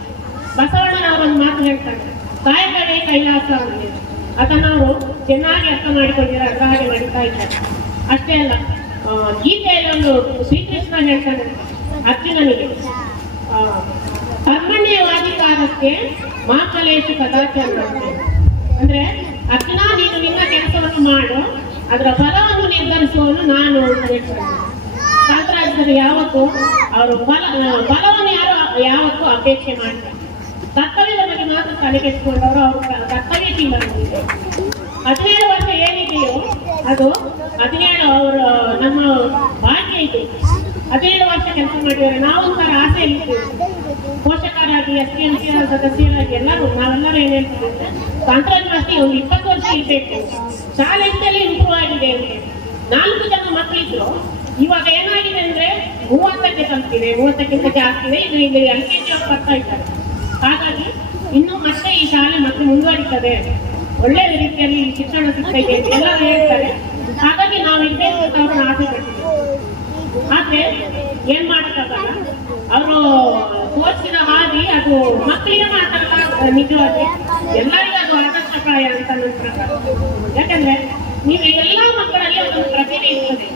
ಬಸವಣ್ಣನವರನ್ನು ಮಾತು ಹೇಳ್ತಾರೆ, ಕಾಯಕವೇ ಕೈಲಾಸ ಅಂತ. ಅದನ್ನು ಅವರು ಚೆನ್ನಾಗಿ ಅರ್ಥ ಮಾಡಿಕೊಂಡಿದ್ದಾರೆ, ಅರ್ಥ ಹಾಗೆ ನಡೀತಾ ಇದ್ದಾರೆ. ಅಷ್ಟೇ ಅಲ್ಲ, ಗೀತೆಯಲ್ಲಿ ಒಂದು ಶ್ರೀಕೃಷ್ಣ ಹೇಳ್ತಾನೆ ಅರ್ಜುನನಿಗೆ, ಕರ್ಮಣ್ಯವಾಧಿಕಾರಕ್ಕೆ ಮಾಕಲೇಶು ಕದಾಚಾರ. ಅಂದ್ರೆ ಅರ್ಜುನ, ನೀನು ನಿನ್ನ ಕೆಲಸವನ್ನು ಮಾಡು, ಅದರ ಫಲವನ್ನು ನಿರ್ಧರಿಸುವವನು ನಾನು ಅಂತ ಹೇಳ್ತಾರೆ. ಕಾಂತರಾಜರು ಯಾವತ್ತು ಅವರು ಫಲವನ್ನು ಯಾವತ್ತೂ ಅಪೇಕ್ಷೆ ಮಾಡ್ತಾರೆ. ಕರ್ತವ್ಯದ ಬಗ್ಗೆ ಮಾತ್ರ ತಲೆ ಕೆಡಿಸಿಕೊಂಡವರು ಅವರು ಕರ್ತವ್ಯಶೀಲರಾಗಿದ್ದಾರೆ. 17 ವರ್ಷ ಏನಿದೆಯೋ ಅದು 17 ಅವರು ನಮ್ಮ ಭಾಗ್ಯ ಇದೆ. 17 ವರ್ಷ ಕೆಲಸ ಮಾಡಿದರೆ ನಾವೊಂಥರ ಆಸೆ ಇರ್ತೀವಿ. ಪೋಷಕರಾಗಿ SPMC ಸದಸ್ಯರಾಗಿ ನಾವೆಲ್ಲರೂ ಏನ್ ಹೇಳ್ತೀವಿ ಅಂದ್ರೆ ಕಾಂತರಾಜ್ ಮಾಸ್ತಿ ಒಂದು 20 ವರ್ಷ ಇರಬೇಕು. ಶಾಲೆ ಇಷ್ಟಲ್ಲಿ ಇಂಪ್ರೂವ್ ಆಗಿದೆ ಅಂದ್ರೆ 4 ಜನ ಮಕ್ಕಳಿದ್ರು. ಇವಾಗ ಏನಾಗಿದೆ ಅಂದ್ರೆ 30ಕ್ಕೆ ತಲುಪಿದೆ, 30ಕ್ಕಿಂತ ಜಾಸ್ತಿ ಇದೆ. ಇಲ್ಲಿ LKG ಅವ್ರು ಬರ್ತಾ ಇದ್ದಾರೆ. ಹಾಗಾಗಿ ಇನ್ನು ಮತ್ತೆ ಈ ಶಾಲೆ ಮತ್ತೆ ಮುಂದುವರಿತದೆ, ಒಳ್ಳೆಯ ರೀತಿಯಲ್ಲಿ ಶಿಕ್ಷಣ ಸಿಗ್ತಾ ಇದೆ ಎಲ್ಲರೂ ಹೇಳ್ತಾರೆ. ಹಾಗಾಗಿ ನಾವು ಇರ್ಬೇಕು ಅಂತ ಅವ್ರನ್ನ ಆಸೆ ಪಡ್ತೀವಿ. ಆದ್ರೆ ಏನ್ ಮಾಡಕ್ಕಾಗಲ್ಲ, ಅವರು ತೋರಿಸಿದ ಹಾದಿ ಅದು ಮಕ್ಕಳಿಗೆ ಮಾತ್ರ ನಿಜವಾಗಿ ಎಲ್ಲರಿಗೂ ಅದು ಆದರ್ಶಪ್ರಾಯ ಅಂತ ನನ್ನ ಪ್ರಕಾರ. ಯಾಕಂದ್ರೆ ನೀವು ಎಲ್ಲಾ ಮಕ್ಕಳಲ್ಲಿ ಒಂದು ಪ್ರತಿಭೆ ಇರ್ತದೆ.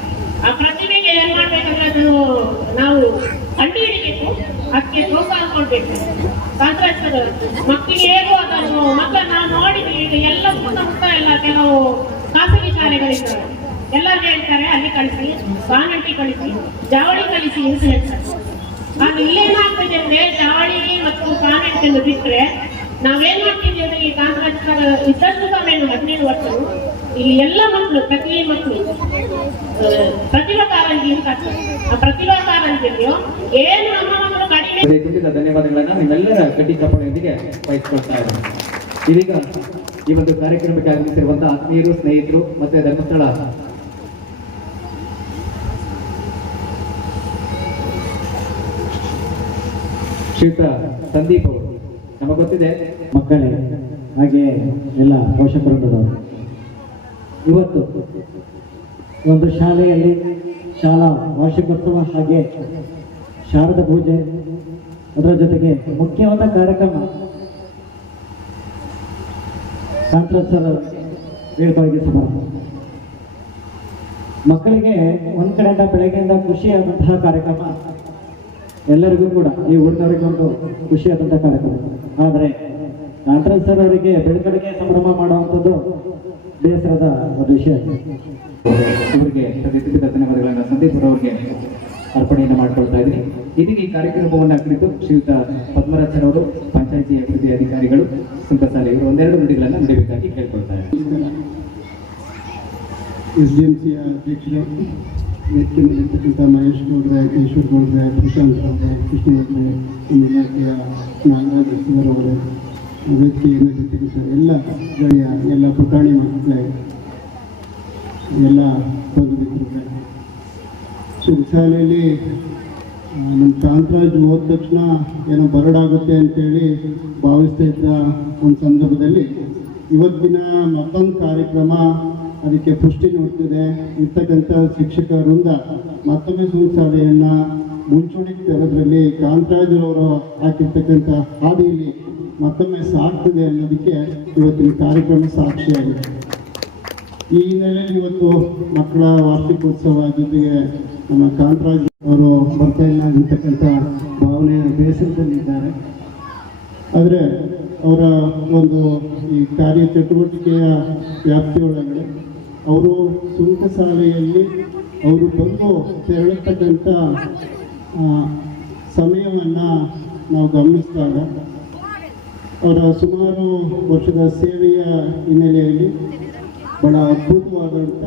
ಆ ಪ್ರತಿಭೆಗೆ ಏನ್ ಮಾಡ್ಬೇಕಂದ್ರೆ ಅದನ್ನು ನಾವು ಕಂಡು ಹಿಡಿಬೇಕು, ಅದಕ್ಕೆ ಪ್ರೋತ್ಸಾಹ ಕೊಡ್ಬೇಕು. ಕಾಂತರಾಜ್ ಮಕ್ಕಳಿಗೆ ಹೇಗೂ ಅದನ್ನು ಮಕ್ಕಳನ್ನ ನಾವು ನೋಡಿದ್ವಿ. ಈಗ ಎಲ್ಲ ಸುತ್ತಮುತ್ತ ಎಲ್ಲ ಕೆಲವು ಖಾಸಗಿ ಶಾಲೆಗಳಿದ್ದಾವೆ. ಎಲ್ಲರೂ ಹೇಳ್ತಾರೆ ಅಲ್ಲಿ ಕಳಿಸಿ, ಬಾನಂಟಿ ಕಳಿಸಿ, ಜಾವಳಿ ಕಳಿಸಿ ಅಂತ ಹೇಳ್ತಾರೆ. ಆದ್ರೆ ಇಲ್ಲೇನಾಗ್ತದೆ ಅಂದ್ರೆ ಜಾವಳಿ ಮತ್ತು ಕಾನ್ವೆಂಟ್ ಬಿಟ್ರೆ ನಾವೇನ್ ಮಾಡ್ತೀವಿ ಅಂದ್ರೆ ಈ ಕಾಂತರಾಜ್ ಇದ್ದಷ್ಟು ಸಮಯ 15 ವರ್ಷ ಇಲ್ಲಿ ಎಲ್ಲ ಮಕ್ಕಳು ಪ್ರತಿ ಮಕ್ಕಳು ಪ್ರತಿಭಾ ಕಾರಂಜಿ ಅಂತ ಆ ಪ್ರತಿಭಾ ಕಾರಂಜಿಯಲ್ಲಿಯೋ ಏನು ನಮ್ಮ ಮಕ್ಕಳು ಕಡಿಮೆ. ಧನ್ಯವಾದಗಳನ್ನ ನಿಮ್ಮೆಲ್ಲರ ಗಟ್ಟಿ ಚಪ್ಪಾಳೆಯೊಂದಿಗೆ ವಹಿಸಿಕೊಳ್ತಾ ಇದ್ದಾರೆ. ಇದೀಗ ಈ ಒಂದು ಕಾರ್ಯಕ್ರಮಕ್ಕೆ ಆಗಮಿಸಿರುವಂತಹ ಆತ್ಮೀಯರು, ಸ್ನೇಹಿತರು ಮತ್ತೆ ಧರ್ಮಸ್ಥಳ ಶ್ರೀಯುತ ಸಂದೀಪ್ ಅವರು ನಮಗೆ ಗೊತ್ತಿದೆ ಮಕ್ಕಳೇ ಹಾಗೆ ಎಲ್ಲ ಪೋಷಕರೊಂದವರು ಇವತ್ತು ಒಂದು ಶಾಲೆಯಲ್ಲಿ ಶಾಲಾ ವಾರ್ಷಿಕೋತ್ಸವ ಹಾಗೆ ಶಾರದ ಪೂಜೆ, ಅದರ ಜೊತೆಗೆ ಮುಖ್ಯವಾದ ಕಾರ್ಯಕ್ರಮ ಕಾಂತರಾಜ್ ಸರ್ ಬೀಳ್ಕೊಡುಗೆ ಸಮಾರಂಭ. ಮಕ್ಕಳಿಗೆ ಒಂದ್ ಕಡೆಯಿಂದ ಬೆಳಗ್ಗೆಯಿಂದ ಖುಷಿಯಾದಂತಹ ಕಾರ್ಯಕ್ರಮ, ಎಲ್ಲರಿಗೂ ಕೂಡ ಈ ಊರಿನವರಿಗೆ ಒಂದು ಖುಷಿಯಾದಂತಹ ಕಾರ್ಯಕ್ರಮ. ಆದರೆ ಕಾಂತರಾಜ್ ಸರ್ ಅವರಿಗೆ ಬೆಳಕಡಿಗೆ ಸಂಭ್ರಮ ಮಾಡುವಂಥದ್ದು ಬೇಸರದ ಒಂದು ವಿಷಯ. ಅವರಿಗೆ ಧನ್ಯವಾದಗಳನ್ನ ಸಂದೀಪ್ ಅವರಿಗೆ ಅರ್ಪಣೆಯನ್ನು ಮಾಡಿಕೊಳ್ತಾ ಇದ್ದೀನಿ. ಇದೀಗ ಈ ಕಾರ್ಯಕ್ರಮವನ್ನು ಕುರಿತು ಶ್ರೀಯುತ ಪದ್ಮರಾಜ್ ಅವರು ಪಂಚಾಯಿತಿ ಅಭಿವೃದ್ಧಿ ಅಧಿಕಾರಿಗಳು ಸುಂಕಸಾಲೆ ಇವರು ಒಂದೆರಡು ನುಡಿಗಳನ್ನು ನುಡಿಬೇಕಾಗಿ ಕೇಳ್ಕೊಳ್ತಾ ಇದ್ದಾರೆ. SDMC ಅಧ್ಯಕ್ಷರು ವೇದಿಕೆಯಲ್ಲಿರ್ತಕ್ಕಂಥ ಮಹೇಶ್ ಗೌಡ್ರೆ, ಈಶ್ವರ್ ಗೌಡ್ರೆ, ಪ್ರಶಾಂತ್ ಅವರೇ, ಕೃಷ್ಣ ಅವರೇ, ನಮ್ಮ ಇಲಾಖೆಯ ನಾಗರಾಜ್ ಅವರೇ, ವೇದಿಕೆಯಲ್ಲಿರ್ತಕ್ಕಂಥ ಎಲ್ಲ ಗೆಳೆಯ, ಎಲ್ಲ ಪುಟಾಣಿ ಮಕ್ಕಳೇ, ಎಲ್ಲ ಬಂಧುಮಿತ್ರರೇ, ಶಾಲೆಯಲ್ಲಿ ನಮ್ಮ ಕಾಂತರಾಜ್ ಹೋದ ತಕ್ಷಣ ಏನೋ ಬರಡಾಗುತ್ತೆ ಅಂತೇಳಿ ಭಾವಿಸ್ತಾ ಇದ್ದ ಒಂದು ಸಂದರ್ಭದಲ್ಲಿ ಇವತ್ತಿನ ಮತ್ತೊಂದು ಕಾರ್ಯಕ್ರಮ ಅದಕ್ಕೆ ಪುಷ್ಟಿ ನೋಡ್ತಿದೆ. ಇರ್ತಕ್ಕಂಥ ಶಿಕ್ಷಕ ವೃಂದ ಮತ್ತೊಮ್ಮೆ ಶಾಲೆಯನ್ನು ಮುಂಚೂಣಿಗೆ ತರೋದ್ರಲ್ಲಿ ಕಾಂತರಾಜ್ ಅವರು ಹಾಕಿರ್ತಕ್ಕಂಥ ಹಾದಿಯಲ್ಲಿ ಮತ್ತೊಮ್ಮೆ ಸಾಗ್ತದೆ ಅನ್ನೋದಕ್ಕೆ ಇವತ್ತಿನ ಕಾರ್ಯಕ್ರಮ ಸಾಕ್ಷಿಯಾಗಿದೆ. ಈ ಹಿನ್ನೆಲೆಯಲ್ಲಿ ಇವತ್ತು ಮಕ್ಕಳ ವಾರ್ಷಿಕೋತ್ಸವ ಜೊತೆಗೆ ನಮ್ಮ ಕಾಂತರಾಜ್ ಅವರು ಬರ್ತಾ ಇಲ್ಲ ಅಂತಕ್ಕಂಥ ಭಾವನೆ ಬೇಸರದಲ್ಲಿದ್ದಾರೆ. ಆದರೆ ಅವರ ಒಂದು ಈ ಕಾರ್ಯ ಚಟುವಟಿಕೆಯ ವ್ಯಾಪ್ತಿಯೊಳಗಡೆ ಅವರು ಸುಂಕಸಾಲೆಯಲ್ಲಿ ಅವರು ಬಂದು ತೆರಳತಕ್ಕಂಥ ಸಮಯವನ್ನು ನಾವು ಗಮನಿಸಿದಾಗ ಅವರ ಸುಮಾರು ವರ್ಷದ ಸೇವೆಯ ಹಿನ್ನೆಲೆಯಲ್ಲಿ ಬಹಳ ಅದ್ಭುತವಾದಂಥ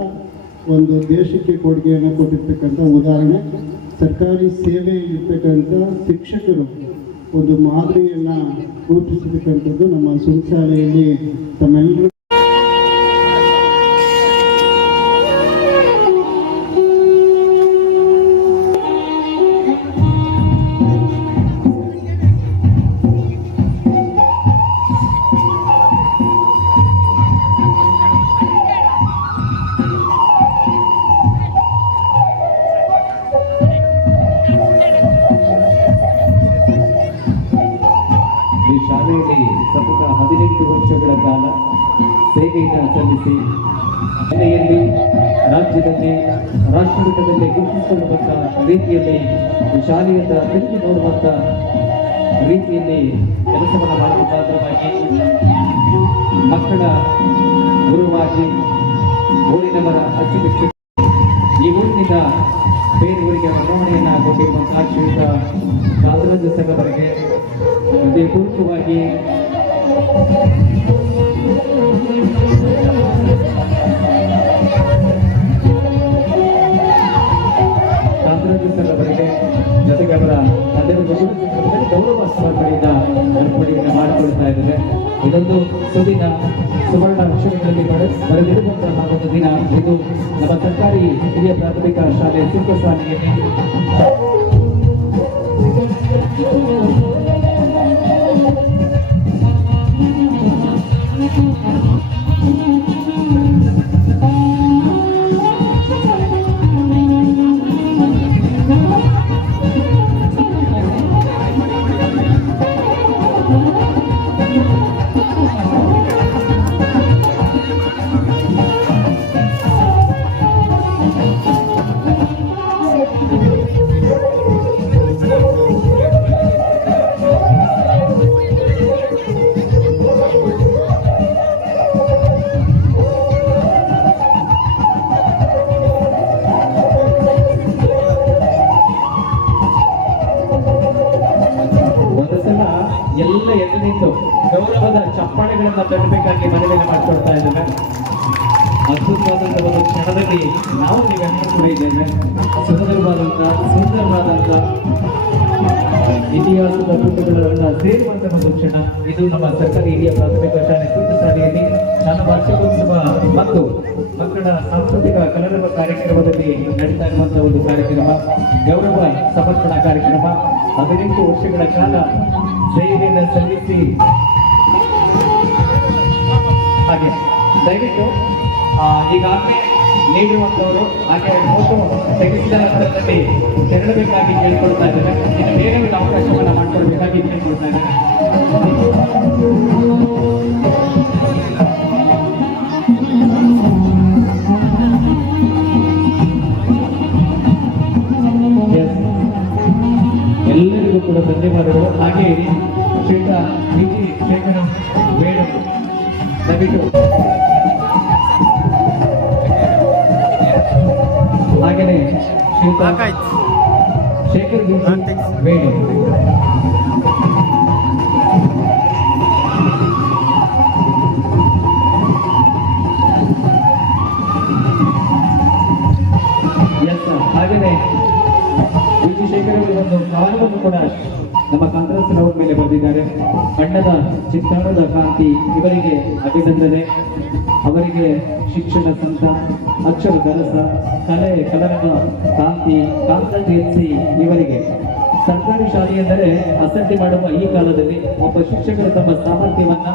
ಒಂದು ದೇಶಕ್ಕೆ ಕೊಡುಗೆಯನ್ನು ಕೊಟ್ಟಿರ್ತಕ್ಕಂಥ ಉದಾಹರಣೆ. ಸರ್ಕಾರಿ ಸೇವೆಯಲ್ಲಿರ್ತಕ್ಕಂಥ ಶಿಕ್ಷಕರು ಒಂದು ಮಾದರಿಯನ್ನು ರೂಪಿಸಿರ್ತಕ್ಕಂಥದ್ದು ನಮ್ಮ ಸುಂಕಸಾಲೆಯಲ್ಲಿ ತಮ್ಮೆಲ್ಲರೂ ಸತತ 18 ವರ್ಷಗಳ ಕಾಲ ಸೇವೆಯನ್ನು ಸಲ್ಲಿಸಿ ಜಿಲ್ಲೆಯಲ್ಲಿ, ರಾಜ್ಯದಲ್ಲಿ, ರಾಷ್ಟ್ರಮಟ್ಟದಲ್ಲಿ ಗುರುತಿಸಿಕೊಳ್ಳುವಂಥ ರೀತಿಯಲ್ಲಿ ಶಾಲೆಯಿಂದ ತಿರುಗಿ ನೋಡುವಂಥ ರೀತಿಯಲ್ಲಿ ಕೆಲಸವನ್ನು ಮಾಡುವ ಮುಖಾಂತರವಾಗಿ ಮಕ್ಕಳ ಗುರುವಾಗಿ ಊರಿನವರ ಅಚ್ಚುಮೆಚ್ಚು ಈ ಊರಿನಿಂದ ಬೇರೆ ಊರಿಗೆ ವರ್ಗಾವಣೆಯನ್ನ ಕೊಟ್ಟಿರುವಂತಹ ಶ್ರೀಯುತ ಕಾಲರಾಜ ಸರ್ ಅವರಿಗೆ ಹೃದಯಪೂರ್ವಕವಾಗಿ ಸರ್ ಅವರಿಗೆ ಜೊತೆಗೆ ಅವರ ತಂದೆಯವರು ಗೌರವ ಸಮರ್ಪಣೆಯಿಂದ ಅರ್ಪಣೆಯನ್ನು ಮಾಡಿಕೊಳ್ತಾ ಇದ್ದಾರೆ. ಇದೊಂದು ಸುದಿನ ಸುವರ್ಣ ಅಕ್ಷರಗಳಲ್ಲಿ ಬರೆದಿರುವಂತಹ ಒಂದು ದಿನ. ಇದು ನಮ್ಮ ಸರ್ಕಾರಿ ಹಿರಿಯ ಪ್ರಾಥಮಿಕ ಶಾಲೆ ಸುಂಕಸಾಲೆಯಲ್ಲಿ ಎಲ್ಲ ಎದ್ದು ನಿಂತು ಗೌರವದ ಚಪ್ಪಾಳೆಗಳನ್ನ ತಟ್ಟಬೇಕಾಗಿ ಮನವಿಯನ್ನು ಮಾಡಿಕೊಳ್ತಾ ಇದ್ದೇವೆ. ಅದ್ಭುತವಾದಂತಹ ಒಂದು ಕ್ಷಣದಲ್ಲಿ ನಾವು ನೀವೆಲ್ಲರೂ ಕೂಡ ಇದ್ದೇವೆ. ಸುಂದರವಾದಂತ ಇತಿಹಾಸದ ಪುಟಗಳನ್ನ ಸೇರುವಂತಹ ಒಂದು ಕ್ಷಣ ಇದು. ನಮ್ಮ ಸರ್ಕಾರಿ ಹಿರಿಯ ಪ್ರಾಥಮಿಕ ಶಾಲೆ ಸುಂಕಸಾಲೆಯಲ್ಲಿ ಶಾಲಾ ವಾರ್ಷಿಕೋತ್ಸವ ಮತ್ತು ಮಕ್ಕಳ ಸಾಂಸ್ಕೃತಿಕ ಕಲರವ ಕಾರ್ಯಕ್ರಮದಲ್ಲಿ ನಡೀತಾ ಇರುವಂತಹ ಒಂದು ಕಾರ್ಯಕ್ರಮ, ಗೌರವ ಸಮರ್ಪಣಾ ಕಾರ್ಯಕ್ರಮ. 18 ವರ್ಷಗಳ ಕಾಲ ಸೇವೆಯನ್ನು ಸಲ್ಲಿಸಿ ಹಾಗೆ ದಯವಿಟ್ಟು ಈಗಾಗಲೇ ನೀಡಿರುವಂತವರು ಹಾಗೆ ಫೋಟೋ ತೆಗೆಸಿದ ಸ್ಥಳದಲ್ಲಿ ತೆರಳಬೇಕಾಗಿ ಕೇಳಿಕೊಳ್ತಾ ಇದ್ದಾರೆ. ಇನ್ನು ಬೇರೆ ಒಂದು ಅವಕಾಶವನ್ನು ಮಾಡಿಕೊಳ್ಬೇಕಾಗಿ ಕೇಳಿಕೊಳ್ತಾ ಇದ್ದಾರೆ. ಎಲ್ಲರಿಗೂ ಕೂಡ ಧನ್ಯವಾದಗಳು. ಹಾಗೆ ಶ್ರೀಯುತ ವಿಜಿ ಶೇಖರ ಬೇಡ ದಯವಿಟ್ಟು ಹಾಗೆಯೇ ಶ್ರೀಯುತ ಶೇಖರ್ ವಿಜಿ ಬೇಡ ಹಾಗೆಯೇ ವಿಜಯಶೇಖರ್ ಅವರು ಒಂದು ಕಾರಣವನ್ನು ಕೂಡ ನಮ್ಮ ಕಾಂತರಾಜ್ ಮೇಲೆ ಬರೆದಿದ್ದಾರೆ. ಬಣ್ಣದ ಚಿತ್ರಣದ ಕಾಂತಿ ಇವರಿಗೆ ಅಭಿನಂದನೆ. ಅವರಿಗೆ ಶಿಕ್ಷಣ ಸಂತ, ಅಕ್ಷರ ಕಲಸ, ಕಲೆ ಕಲರದ ಕಾಂತಿ ಕಾಂತರಾಜ್ ಎನ್ಸಿ ಇವರಿಗೆ ಸರ್ಕಾರಿ ಶಾಲೆ ಎಂದರೆ ಅಸಡ್ಡೆ ಮಾಡುವ ಈ ಕಾಲದಲ್ಲಿ ಒಬ್ಬ ಶಿಕ್ಷಕರು ತಮ್ಮ ಸಾಮರ್ಥ್ಯವನ್ನ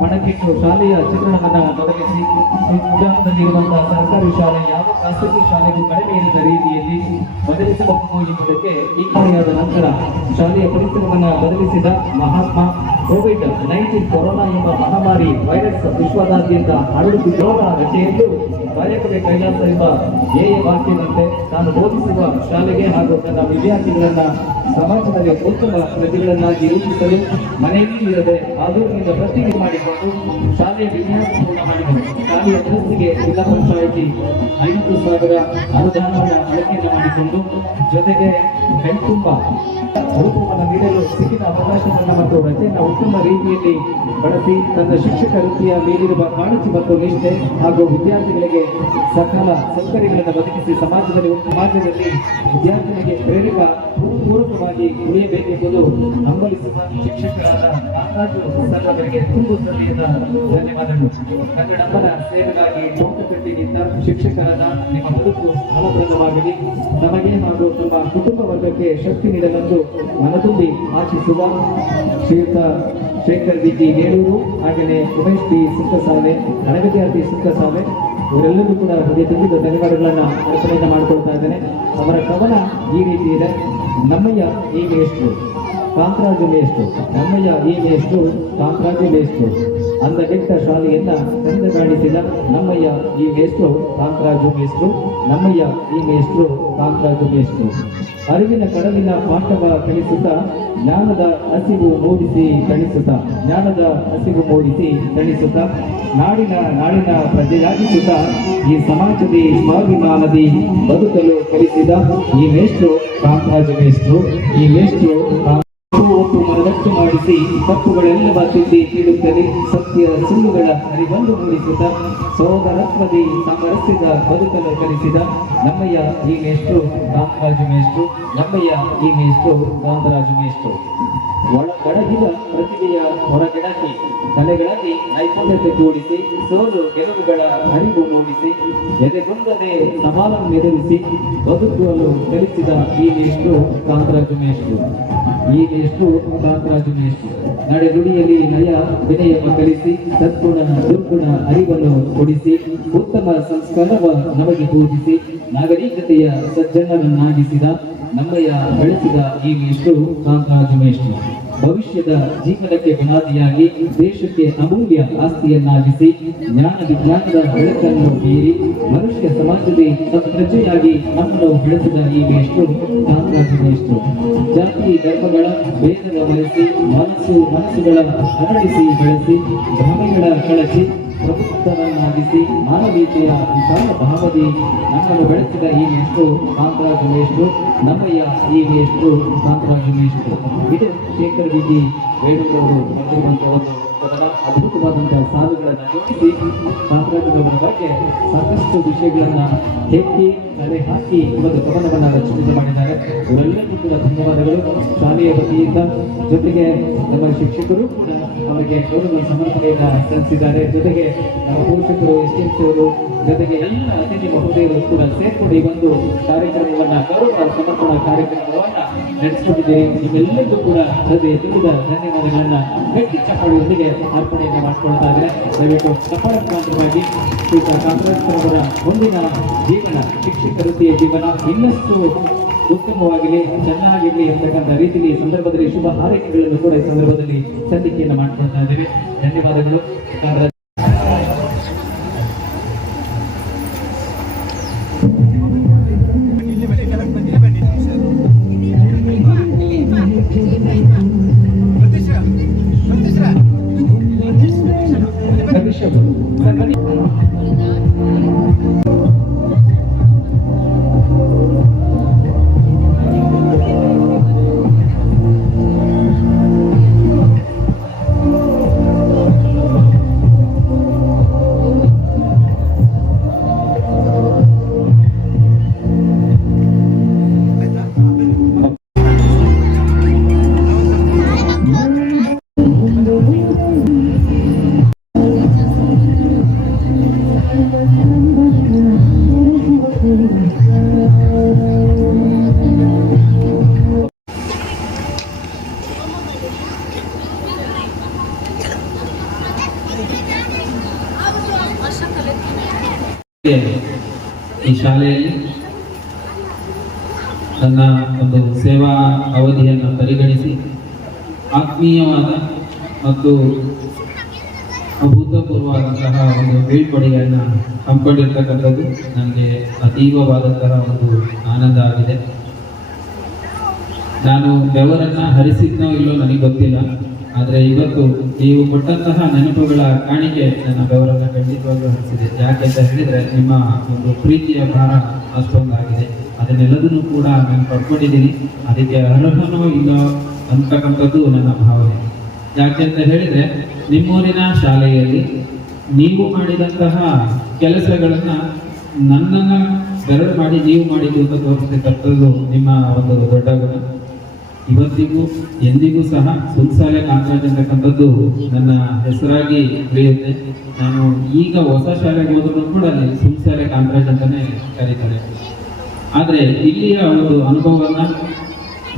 ಪಣಕ್ಕಿಟ್ಟು ಶಾಲೆಯ ಚಿತ್ರಣವನ್ನ ತೊಡಗಿಸಿ ಉದಾಹರಣೆಯಲ್ಲಿರುವಂತಹ ಸರ್ಕಾರಿ ಶಾಲೆ ಯಾವ ಖಾಸಗಿ ಶಾಲೆಗೂ ಕಡಿಮೆ ಇರದ ರೀತಿಯಲ್ಲಿ ಬದಲಿಸಬಹುದು ಎಂಬುದಕ್ಕೆ ಈ ಕಾರ್ಯದ ನಂತರ ಶಾಲೆಯ ಪರಿಸರವನ್ನು ಬದಲಿಸಿದ ಮಹಾತ್ಮ ಕೋವಿಡ್-19 ಕೊರೋನಾ ಎಂಬ ಮಹಾಮಾರಿ ವೈರಸ್ ವಿಶ್ವದಾದ್ಯಂತ ಹರಡುತ್ತಿರುವ ರಚೆಯಲ್ಲೂ ಕಾರ್ಯಕ್ರಮ ಕೈಲಾಸ ಎಂಬ ಧ್ಯೇಯ ವಾಕ್ಯದಂತೆ ತಾನು ಬೋಧಿಸುವ ಶಾಲೆಗೆ ಹಾಗೂ ತನ್ನ ವಿದ್ಯಾರ್ಥಿಗಳನ್ನ ಸಮಾಜದಲ್ಲಿ ಉತ್ತಮ ಪ್ರತಿಗಳನ್ನಾಗಿ ರೂಪಿಸಲು ಮನೆಯಲ್ಲಿ ಇರದೆ ಆಧುನಿಕ ಪ್ರತಿಗೆ ಮಾಡಿಕೊಂಡು ಶಾಲೆಯ ವಿನ್ಯಾಸ ಪೂರ್ಣ ಮಾಡಿದರು. ಶಾಲೆಯ ದುರಸ್ತಿಗೆ ಜಿಲ್ಲಾ ಪಂಚಾಯಿತಿ 50,000 ಅನುದಾನವನ್ನು ಬಳಕೆಯನ್ನು ಮಾಡಿಕೊಂಡು ಜೊತೆಗೆ ಕೈತುಂಬ ರೂಪವನ್ನು ನೀಡಲು ಸಿಕ್ಕಿದ ಅವಕಾಶವನ್ನು ಮತ್ತು ರಚೆಯನ್ನು ಉತ್ತಮ ರೀತಿಯಲ್ಲಿ ಬಳಸಿ ತನ್ನ ಶಿಕ್ಷಕ ವೃತ್ತಿಯ ಮೇಲಿರುವ ಕಾಳಜಿ ಮತ್ತು ನಿಷ್ಠೆ ಹಾಗೂ ವಿದ್ಯಾರ್ಥಿಗಳಿಗೆ ಸಕಲ ಸೌಕರ್ಯಗಳನ್ನು ಒದಗಿಸಿ ಸಮಾಜದಲ್ಲಿ ವಿದ್ಯಾರ್ಥಿಗಳಿಗೆ ಪ್ರೇರಕ ಪೂರಕವಾಗಿ ಉಳಿಯಬೇಕೆಂಬುದು ಹಂಬಲಿಸುವ ಶಿಕ್ಷಕರಾದ ಕಾಂತರಾಜು ಸರ್ ಅವರಿಗೆ ತುಂಬ ಹೃದಯದ ಧನ್ಯವಾದಗಳು. ಕನ್ನಡಮ್ಮನ ಸೇವೆಗಾಗಿ ಚೌಕಟ್ಟಿನಿಂದ ಶಿಕ್ಷಕರಾದ ನಿಮ್ಮ ಬದುಕು ಫಲಪ್ರದವಾಗಲಿ, ನಮಗೆ ಹಾಗೂ ನಮ್ಮ ಕುಟುಂಬ ವರ್ಗಕ್ಕೆ ಶಕ್ತಿ ನೀಡಲೆಂದು ಮನತುಂಬಿ ಆಶಿಸುವ ಶ್ರೀಯುತ ಶೇಖರ್ ವಿಜಿ ನೇರೂರು, ಹಾಗೆಯೇ ಉಮೇಶ್ ಟಿ ಸುಂಕಸಾಲೆ, ಹಣವಿದ್ಯಾರ್ಥಿ ಸುಂಕಸಾಲೆ ಇವರೆಲ್ಲರೂ ಕೂಡ ಹೃದಯ ತುಂಬಿದ ಧನ್ಯವಾದಗಳನ್ನು ಅರ್ಪಣೆಯನ್ನು ಮಾಡಿಕೊಳ್ತಾ ಇದ್ದೇನೆ. ಅವರ ಕವನ ಈ ರೀತಿ ಇದೆ: ನಮ್ಮಯ್ಯ ಹೀಗೆ ಎಷ್ಟು, ಕಾಂತರಾಜು ಮೇಷ್ಟು, ನಮ್ಮಯ್ಯ ಹೀಗೆ ಎಷ್ಟು, ಕಾಂತರಾಜು ಮೇಷ್ಟು, ಅಂದಗೆಟ್ಟ ಶಾಲೆಯನ್ನ ಕಂದಗಾಣಿಸಿದ ನಮ್ಮಯ್ಯ ಈ ಮೇಷ್ಟ್ರು ಕಾಂತರಾಜು ಮೇಷ್ಟ್ರು, ನಮ್ಮಯ್ಯ ಈ ಮೇಷ್ಟ್ರು ಕಾಂತರಾಜು ಮೇಷ್ಟ್ರು. ಅರಿವಿನ ಕಡಲಿನ ಪಾಠವ ಕಲಿಸುತ್ತಾ ಜ್ಞಾನದ ಹಸಿವು ಮೂಡಿಸಿ ತಣಿಸುತ್ತಾ, ಜ್ಞಾನದ ಹಸಿವು ಮೂಡಿಸಿ ತಣಿಸುತ್ತಾ, ನಾಡಿನ ಪ್ರಜೆಯಾಗಿಸುತ್ತಾ ಈ ಸಮಾಜದಿ ಸ್ವಾಭಿಮಾನದಿ ಬದುಕಲು ಕಲಿಸಿದ ಈ ಮೇಷ್ಟ್ರು ಕಾಂತರಾಜು ಮೇಷ್ಟ್ರು. ಈ ಮೇಷ್ಟ್ರು ಒಟ್ಟು ಮನದಟ್ಟು ಮಾಡಿಸಿ ತಪ್ಪುಗಳೆಲ್ಲವ ತಿದ್ದಿ ನೀಡುತ್ತದೆ, ಸತ್ಯ ಸುಳ್ಳುಗಳ ಅರಿವನ್ನು ಮೂಡಿಸುತ್ತಾ ಸೋದರತ್ವದಿ ಸಾಮರಸ್ಯದ ಬದುಕಲು ಕಲಿಸಿದ ನಮ್ಮಯ್ಯ ಈ ಮೇಷ್ಟ್ರು ಕಾಂತರಾಜು ಮೇಷ್ಟ್ರು, ನಮ್ಮಯ್ಯ ಈ ಮೇಷ್ಟ್ರು ಕಾಂತರಾಜು ಮೇಷ್ಟ್ರು. ಒಳಗಡಗಿದ ಪ್ರತಿಭೆಯ ಹೊರಗಡಗಿ ಕಲೆಗಳಲ್ಲಿ ನೈಪುಣ್ಯತೆ ಕೂಡಿಸಿ ಸೋಲು ಗೆಲುವುಗಳ ಅರಿವು ಮೂಡಿಸಿ ಎದೆಗುಂದದೆ ಸವಾಲನ್ನು ಎದುರಿಸಿ ಬದುಕಲು ಕಲಿಸಿದ ಈ ಮೇಷ್ಟ್ರು ಕಾಂತರಾಜು ಮೇಷ್ಟ್ರು. ಈ ಮೇಷ್ಟ್ರು ಕಾಂತರಾಜು ಮೇಷ್ಟ್ರು. ನಡೆ ನುಡಿಯಲ್ಲಿ ನಯ ವಿನಯವ ಕಲಿಸಿ ಸದ್ಗುಣ ದುರ್ಗುಣ ಅರಿವನ್ನು ಕೊಡಿಸಿ ಉತ್ತಮ ಸಂಸ್ಕಾರವ ನಮಗೆ ಬೋಧಿಸಿ ನಾಗರಿಕತೆಯ ಸಜ್ಜನರನ್ನಾಗಿಸಿದ ನಮ್ಮಯ್ಯ ಬೆಳೆಸಿದ ಈ ಮೇಷ್ಟ್ರು ಕಾಂತರಾಜು ಮೇಷ್ಟ್ರು. ಭವಿಷ್ಯದ ಜೀವನಕ್ಕೆ ಬುನಾದಿಯಾಗಿ ದೇಶಕ್ಕೆ ಅಮೂಲ್ಯ ಆಸ್ತಿಯನ್ನಾಗಿಸಿ ಜ್ಞಾನ ವಿಜ್ಞಾನದ ಬೆಳಕನ್ನು ಬೀರಿ ಮನುಷ್ಯ ಸಮಾಜದಲ್ಲಿ ಸತ್ಪ್ರಜೆಯಾಗಿ ನಮ್ಮನ್ನು ಬೆಳೆಸಿದ ಈ ಮೇಷ್ಟ್ರು ಕಾಂತರಾಜು ಮೇಷ್ಟ್ರು. ಜಾತಿ ಧರ್ಮಗಳ ಭೇದವ ಮರೆಸಿ ಮನಸ್ಸುಗಳ ಅರಳಿಸಿ ಬೆಳೆಸಿ ಭ್ರಮೆಗಳ ಕಳಚಿ ಪ್ರಬುದ್ಧರನ್ನಾಗಿಸಿ ಮಾನವೀಯತೆಯ ವಿಶಾಲ ಭಾವದಿ ನಮ್ಮನ್ನು ಬೆಳೆಸಿದ ಈ ಮೇಷ್ಟ್ರು ಕಾಂತರಾಜು ಮೇಷ್ಟ್ರು, ನಮ್ಮಯ್ಯ ಈ ಮೇಷ್ಟ್ರು ಕಾಂತರಾಜು ಮೇಷ್ಟ್ರು. ಇದು ಶೇಖರ್ ಬಿಜಿ ಬೇಡೂರವರು ಬರೆದಿರುವಂತಹ ಒಂದು ಅದ್ಭುತವಾದಂತಹ ಸಾಲುಗಳನ್ನು ಜೋಡಿಸಿ ಕಾಂತರಾಜುರವರ ಬಗ್ಗೆ ಸಾಕಷ್ಟು ವಿಷಯಗಳನ್ನ ಹೆಕ್ಕಿ ತಲೆ ಹಾಕಿ ಒಂದು ಕವನವನ್ನ ರಚನೆ ಮಾಡಿದ್ದಾರೆ. ಇವರೆಲ್ಲರಿಗೂ ಕೂಡ ಧನ್ಯವಾದಗಳು ಶಾಲೆಯ ವತಿಯಿಂದ. ಜೊತೆಗೆ ನಮ್ಮ ಶಿಕ್ಷಕರು ಕೂಡ ಅವರಿಗೆ ಗೌರವ ಸಮರ್ಪಣೆಯನ್ನ ಸಲ್ಲಿಸಿದ್ದಾರೆ. ಜೊತೆಗೆ ನಮ್ಮ ಪೋಷಕರು, ಎಸ್ಎಂಸಿ ಅವರು, ಜೊತೆಗೆ ಎಲ್ಲ ಅತಿಥಿ ಮಹೋದಯರು ಕೂಡ ಸೇರ್ಕೊಂಡು ಈ ಒಂದು ಕಾರ್ಯಕ್ರಮವನ್ನ ಗೌರವ ಸಮರ್ಪಣಾ ಕಾರ್ಯಕ್ರಮವನ್ನ ನಡೆಸಿಕೊಂಡಿದ್ದೇವೆ. ನಿಮ್ಮೆಲ್ಲರಿಗೂ ಕೂಡ ಹೃದಯ ತುಂಬಿದ ಧನ್ಯವಾದಗಳನ್ನ ಗಟ್ಟಿ ಚಪ್ಪಾಳೆಯೊಂದಿಗೆ ಅರ್ಪಣೆಯನ್ನು ಮಾಡಿಕೊಳ್ತಾ ಇದ್ದಾರೆ. ದಯವಿಟ್ಟು ಸಕಾರಾತ್ಮಕವಾಗಿ ಶ್ರೀಯುತ ಕಾಂತರಾಜುರವರ ಮುಂದಿನ ಜೀವನ, ಶಿಕ್ಷಕ ವೃತ್ತಿಯ ಜೀವನ ಇನ್ನಷ್ಟು ಉತ್ತಮವಾಗಲಿ, ಚೆನ್ನಾಗಿರಲಿ ಅಂತಕ್ಕಂಥ ರೀತಿಯಲ್ಲಿ ಸಂದರ್ಭದಲ್ಲಿ ಶುಭ ಹಾರೈಕೆಗಳನ್ನು ಕೂಡ ಈ ಸಂದರ್ಭದಲ್ಲಿ ಸಲ್ಲಿಕೆಯನ್ನು ಮಾಡಿಕೊಳ್ತಾ ಇದ್ದೇವೆ. ಧನ್ಯವಾದಗಳು. ಈ ಶಾಲೆಯಲ್ಲಿ ನನ್ನ ಒಂದು ಸೇವಾ ಅವಧಿಯನ್ನು ಪರಿಗಣಿಸಿ ಆತ್ಮೀಯವಾದ ಮತ್ತು ಅಭೂತಪೂರ್ವವಾದಂತಹ ಒಂದು ಬೀಳ್ಕೊಡುಗೆಯನ್ನು ಹಮ್ಮಿಕೊಂಡಿರ್ತಕ್ಕಂಥದ್ದು ನನಗೆ ಅತೀವವಾದಂತಹ ಒಂದು ಆನಂದ ಆಗಿದೆ. ನಾನು ಬೆವರನ್ನು ಹರಿಸಿದ್ನೋ ಇಲ್ಲೋ ನನಗೆ ಗೊತ್ತಿಲ್ಲ, ಆದರೆ ಇವತ್ತು ನೀವು ಕೊಟ್ಟಂತಹ ನೆನಪುಗಳ ಕಾಣಿಕೆ ನನ್ನ ಬೆವರನ್ನು ಖಂಡಿತವಾಗ್ಲೂ ಹರಿಸಿದೆ. ಯಾಕೆಂತ ಹೇಳಿದರೆ ನಿಮ್ಮ ಒಂದು ಪ್ರೀತಿಯ ಭಾರ ಅಷ್ಟೊಂದಾಗಿದೆ. ಅದನ್ನೆಲ್ಲದನ್ನು ಕೂಡ ನಾನು ಪಡ್ಕೊಂಡಿದ್ದೀನಿ. ಅದಕ್ಕೆ ಅರ್ಹನೋ ಇಲ್ಲೋ ಅಂತಕ್ಕಂಥದ್ದು ನನ್ನ ಭಾವನೆ. ಯಾಕೆಂತ ಹೇಳಿದರೆ ನಿಮ್ಮೂರಿನ ಶಾಲೆಯಲ್ಲಿ ನೀವು ಮಾಡಿದಂತಹ ಕೆಲಸಗಳನ್ನು ನನ್ನನ್ನು ಬೆರಳು ಮಾಡಿ ನೀವು ಮಾಡಿದ್ದು ಅಂತ ತೋರಿಸ್ತಕ್ಕಂಥದ್ದು ನಿಮ್ಮ ಒಂದು ದೊಡ್ಡ ಗುಣ. ಇವತ್ತಿಗೂ ಎಂದಿಗೂ ಸಹ ಸುಲ್ಸಾಲೆ ಕಾಂತರಾಜ್ ಅಂತಕ್ಕಂಥದ್ದು ನನ್ನ ಹೆಸರಾಗಿ ಉಳಿಯುತ್ತೆ. ನಾನು ಈಗ ಹೊಸ ಶಾಲೆಗೆ ಹೋದ್ರೂ ಕೂಡ ಅಲ್ಲಿ ಸುಲ್ಸಾಲೆ ಕಾಂತರಾಜ್ ಅಂತಾನೆ ಕರೀತಾರೆ. ಆದರೆ ಇಲ್ಲಿಯ ಒಂದು ಅನುಭವವನ್ನು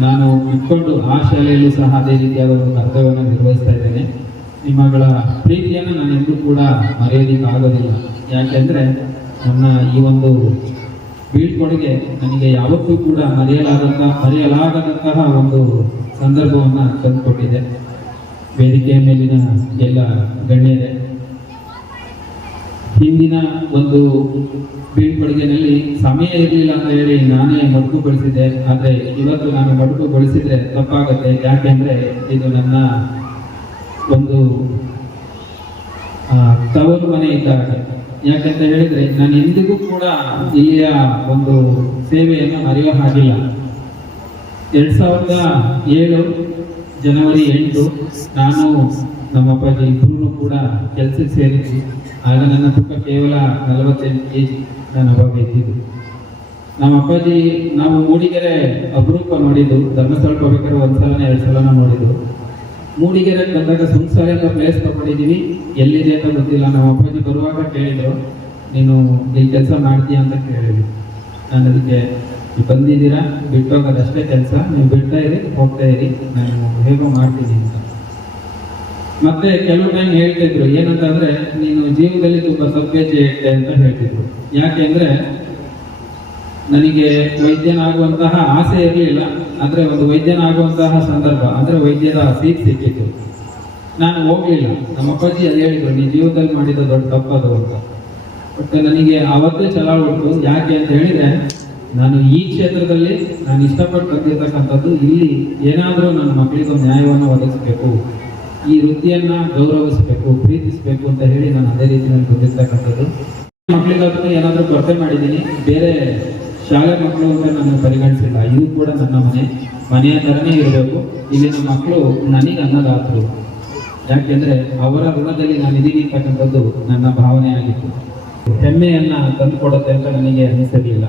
ನಾನು ಇಟ್ಕೊಂಡು ಆ ಶಾಲೆಯಲ್ಲೂ ಸಹ ಅದೇ ರೀತಿಯಾದ ಒಂದು ಕರ್ತವ್ಯವನ್ನು ನಿರ್ವಹಿಸ್ತಾ ಇದ್ದೇನೆ. ನಿಮ್ಮಗಳ ಪ್ರೀತಿಯನ್ನು ನಾನು ಎಂದೂ ಕೂಡ ಮರೆಯೋದಕ್ಕಾಗೋದಿಲ್ಲ. ಯಾಕೆಂದರೆ ನನ್ನ ಈ ಒಂದು ಬೀಳ್ಕೊಡುಗೆ ನನಗೆ ಯಾವತ್ತೂ ಕೂಡ ಮರೆಯಲಾಗದಂತಹ ಒಂದು ಸಂದರ್ಭವನ್ನು ತಂದುಕೊಟ್ಟಿದೆ. ವೇದಿಕೆಯ ಮೇಲಿನ ಎಲ್ಲ ಗಣ್ಯರೇ, ಹಿಂದಿನ ಒಂದು ಬೀಳ್ಕೊಡುಗೆನಲ್ಲಿ ಸಮಯ ಇರಲಿಲ್ಲ ಅಂತ ಹೇಳಿ ನಾನೇ ಮೊಟಕುಗೊಳಿಸಿದ್ದೆ. ಆದರೆ ಇವತ್ತು ನಾನು ಮೊಟಕುಗೊಳಿಸಿದ್ರೆ ತಪ್ಪಾಗುತ್ತೆ. ಯಾಕೆಂದ್ರೆ ಇದು ನನ್ನ ಒಂದು ತವರು ಮನೆ ಇದ್ದಾಗ. ಯಾಕಂತ ಹೇಳಿದ್ರೆ ನಾನು ಎಂದಿಗೂ ಕೂಡ ಇಲ್ಲಿಯ ಒಂದು ಸೇವೆಯನ್ನು ಮರೆಯೋ ಹಾಗಿಲ್ಲ. 2007 ಜನವರಿ 8 ನಾನು ನಮ್ಮ ಅಪ್ಪಾಜಿ ಇಬ್ಬರೂ ಕೂಡ ಕೆಲಸಕ್ಕೆ ಸೇರಿದ್ವಿ. ಆಗ ನನ್ನ ತೂಕ ಕೇವಲ 48 kg ನಾನು ಅವಾಗ ಇದ್ದಿದ್ದು. ನಮ್ಮ ಅಪ್ಪಾಜಿ ನಾವು ಮೂಡಿಗೆರೆ ಅಪರೂಪ ನೋಡಿದ್ದು, ಧರ್ಮಸ್ಥಳಕ್ಕೆ ಹೋಗ್ಬೇಕಾದ್ರೆ ಒಂದ್ಸಲನ 2 ಸಲನ ನೋಡಿದ್ದು. ಮೂಡಿಗೆರೆ ಬಂದಾಗ ಸುಂಸಾಲೆ ಅಂತ ಪ್ಲೇಸ್ ತಗೊಂಡಿದ್ದೀವಿ, ಎಲ್ಲಿದೆ ಅಂತ ಗೊತ್ತಿಲ್ಲ. ನಮ್ಮ ಅಪ್ಪಾಜಿ ಬರುವಾಗ ಕೇಳಿದ್ರು, ನೀನು ಇಲ್ಲಿ ಕೆಲಸ ಮಾಡ್ತೀಯ ಅಂತ ಕೇಳಿದ್ವಿ. ನಾನು ಅದಕ್ಕೆ ಬಂದಿದ್ದೀರಾ, ಬಿಟ್ಟೋಗೋದಷ್ಟೇ ಕೆಲಸ, ನೀವು ಬಿಡ್ತಾ ಇರಿ, ಹೋಗ್ತಾ ಇರಿ, ನಾನು ಹೇಗೋ ಮಾಡ್ತೀನಿ ಅಂತ. ಮತ್ತೆ ಕೆಲವು ಟೈಮ್ ಹೇಳ್ತಿದ್ರು ಏನಂತಂದ್ರೆ, ನೀನು ಜೀವನದಲ್ಲಿ ತುಂಬಾ ಸಭ್ಯತೆ ಇಟ್ಟೆ ಅಂತ ಹೇಳ್ತಿದ್ರು. ಯಾಕೆ ಅಂದ್ರೆ ನನಗೆ ವೈದ್ಯನಾಗುವಂತಹ ಆಸೆ ಇರಲಿಲ್ಲ, ಆದ್ರೆ ಒಂದು ವೈದ್ಯನಾಗುವಂತಹ ಸಂದರ್ಭ ಅಂದ್ರೆ ವೈದ್ಯರ ಸೀಟ್ ಸಿಕ್ಕಿತ್ತು. ನಾನು ಹೋಗ್ಲಿಲ್ಲ. ನಮ್ಮ ಅಪ್ಪಾಜಿ ಅದು ಹೇಳಿದ್ರು, ನೀ ಜೀವನದಲ್ಲಿ ಮಾಡಿದ ದೊಡ್ಡ ತಪ್ಪದು ಅಂತ. ಬಟ್ ನನಗೆ ಅವತ್ತೇ ಛಲ ಉಂಟು. ಯಾಕೆ ಅಂತ ಹೇಳಿದ್ರೆ, ನಾನು ಈ ಕ್ಷೇತ್ರದಲ್ಲಿ ನಾನು ಇಷ್ಟಪಟ್ಟು ಬಂದಿರ್ತಕ್ಕಂಥದ್ದು, ಇಲ್ಲಿ ಏನಾದರೂ ನನ್ನ ಮಕ್ಕಳಿಗೆ ಒಂದು ನ್ಯಾಯವನ್ನು ಒದಗಿಸ್ಬೇಕು, ಈ ವೃತ್ತಿಯನ್ನ ಗೌರವಿಸಬೇಕು, ಪ್ರೀತಿಸಬೇಕು ಅಂತ ಹೇಳಿ ನಾನು ಅದೇ ರೀತಿಯಲ್ಲಿ ಬಂದಿರ್ತಕ್ಕಂಥದ್ದು. ಮಕ್ಕಳಿಗಾದ್ರೂ ಏನಾದರೂ ಕೊರತೆ ಮಾಡಿದ್ದೀನಿ, ಬೇರೆ ಶಾಲೆ ಮಕ್ಕಳು ಅಂತ ನಾನು ಪರಿಗಣಿಸಿಲ್ಲ. ಇದು ಕೂಡ ನನ್ನ ಮನೆಯ ಥರನೇ ಇರಬೇಕು. ಇಲ್ಲಿನ ಮಕ್ಕಳು ನನಗೆ ಅನ್ನದಾತರು. ಯಾಕೆಂದ್ರೆ ಅವರ ಋಣದಲ್ಲಿ ನಾನು ಇದೀನಿ ಅಂತಕ್ಕಂಥದ್ದು ನನ್ನ ಭಾವನೆ ಆಗಿತ್ತು. ಹೆಮ್ಮೆಯನ್ನ ತಂದು ಕೊಡುತ್ತೆ ಅಂತ ನನಗೆ ಅನಿಸಲಿಲ್ಲ.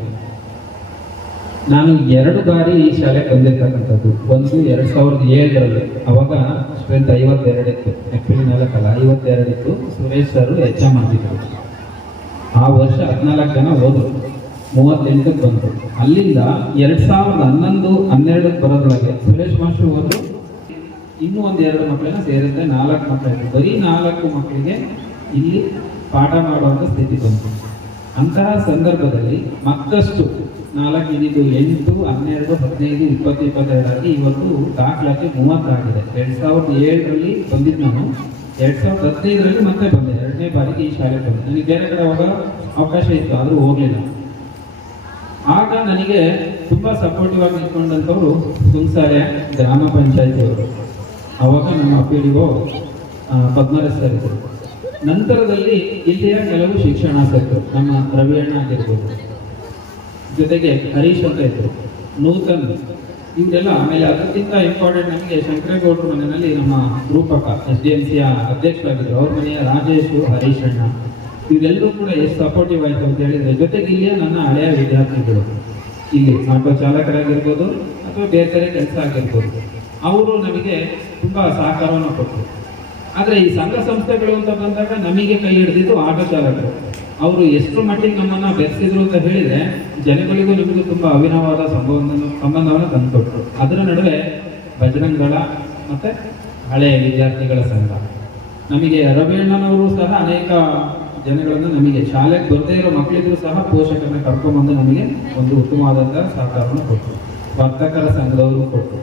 ನಾನು 2 ಬಾರಿ ಈ ಶಾಲೆಗೆ ಬಂದಿರ್ತಕ್ಕಂಥದ್ದು. ಒಂದು 2007ರಲ್ಲಿ, ಅವಾಗ ಸ್ಟ್ರೆಂತ್ 52 ಇತ್ತು, ಏಪ್ರಿಲ್ 4 ಅಲ್ಲ 52 ಇತ್ತು. ಸುರೇಶ್ ಸರ್ HM ಆಗಿದ್ರು. ಆ ವರ್ಷ 14 ಜನ ಹೋದ್ರು, 38ಕ್ಕೆ ಬಂದರು. ಅಲ್ಲಿಂದ 2011, 12 ಬರೋದ್ರೊಳಗೆ ಸುರೇಶ್ ಮಾಸ್ಟರ್ ಹೋದ್ರು, ಇನ್ನೂ ಒಂದು 2 ಮಕ್ಕಳನ್ನ ಸೇರಿದ್ರೆ 4 ಮಕ್ಕಳಿದ್ರು. ಬರೀ 4 ಮಕ್ಕಳಿಗೆ ಇಲ್ಲಿ ಪಾಠ ಮಾಡುವಂಥ ಸ್ಥಿತಿ ಬಂತು. ಅಂತಹ ಸಂದರ್ಭದಲ್ಲಿ ಮತ್ತಷ್ಟು 4 ಇದ್ದಿದ್ದು 8, 12, 15, 20, 22 ಆಗಿ ಇವತ್ತು ದಾಖಲಾತಿ 30 ಆಗಿದೆ. 2007ರಲ್ಲಿ ಬಂದಿದ್ದು ನಾನು, 2015ರಲ್ಲಿ ಮತ್ತೆ ಬಂದೆ, 2ನೇ ಬಾರಿಗೆ ಈ ಶಾಲೆಗೆ ಬಂದೆ. ನನಗೆ ಬೇರೆ ಕಡೆ ಹೋಗೋ ಅವಕಾಶ ಇತ್ತು, ಆದರೂ ಹೋಗಲಿಲ್ಲ. ಆಗ ನನಗೆ ತುಂಬಾ ಸಪೋರ್ಟಿವ್ ಆಗಿ ನಿಂತ್ಕೊಂಡಂಥವ್ರು ತುಮಸಾಲೆ ಗ್ರಾಮ ಪಂಚಾಯತಿಯವರು. ಅವಾಗ ನಮ್ಮ PDO ಪದ್ಮರಾಜ್ ಸರ್ ಇದ್ದರು. ನಂತರದಲ್ಲಿ ಇಲ್ಲಿಯ ಕೆಲವು ಶಿಕ್ಷಣಾಸಕ್ತರು, ನಮ್ಮ ರವಿ ಅಣ್ಣ ಆಗಿರ್ಬೋದು, ಜೊತೆಗೆ ಹರೀಶ್ ಅಂತ ಇದ್ರು, ನೂತನ್, ಇವರೆಲ್ಲ. ಆಮೇಲೆ ಅದಕ್ಕಿಂತ ಇಂಪಾರ್ಟೆಂಟ್ ನಮಗೆ ಶಂಕರೇಗೌಡರ ಮನೆಯಲ್ಲಿ ನಮ್ಮ ರೂಪಕ SDMCಯ ಅಧ್ಯಕ್ಷರಾಗಿದ್ರು, ಅವ್ರ ಮನೆಯ ರಾಜೇಶ್, ಹರೀಶ್ ಅಣ್ಣ, ಇವರೆಲ್ಲರೂ ಕೂಡ ಎಷ್ಟು ಸಪೋರ್ಟಿವ್ ಆಯಿತು ಅಂತ ಹೇಳಿದ್ರೆ. ಜೊತೆಗೆ ಇಲ್ಲಿಯ ನನ್ನ ಹಳೆಯ ವಿದ್ಯಾರ್ಥಿಗಳು, ಇಲ್ಲಿ ಆಟೋ ಚಾಲಕರಾಗಿರ್ಬೋದು ಅಥವಾ ಬೇರೆ ಬೇರೆ ಕೆಲಸ ಆಗಿರ್ಬೋದು, ಅವರು ನಮಗೆ ತುಂಬಾ ಸಹಕಾರವನ್ನು ಕೊಟ್ಟರು. ಆದರೆ ಈ ಸಂಘ ಸಂಸ್ಥೆಗಳು ಅಂತ ಬಂದಾಗ ನಮಗೆ ಕೈ ಹಿಡಿದಿದ್ದು ಆಟೋ ಚಾಲಕರು. ಅವರು ಎಷ್ಟು ಮಟ್ಟಿಗೆ ನಮ್ಮನ್ನು ಬೆರೆಸಿದ್ರು ಅಂತ ಹೇಳಿದ್ರೆ, ಜನಗಳಿಗೂ ನಿಮಗೂ ತುಂಬ ಅವಿನವಾದ ಸಂಬಂಧವನ್ನು ತಂದುಕೊಟ್ರು. ಅದರ ನಡುವೆ ಬಜರಂಗ ದಳ ಮತ್ತೆ ಹಳೆಯ ವಿದ್ಯಾರ್ಥಿಗಳ ಸಂಘ, ನಮಗೆ ರವಿಯಣ್ಣನವರು ಸಹ ಅನೇಕ ಜನಗಳನ್ನು, ನಮಗೆ ಶಾಲೆಗೆ ಬರದೇ ಇರೋ ಮಕ್ಕಳಿದ್ರು ಸಹ ಪೋಷಕರನ್ನ ಕರ್ಕೊಂಡ್ಬಂದು ನಮಗೆ ಒಂದು ಉತ್ತಮವಾದಂತಹ ಸಹಕಾರವನ್ನು ಕೊಟ್ಟರು. ವರ್ತಕರ ಸಂಘದವರು ಕೊಟ್ಟರು.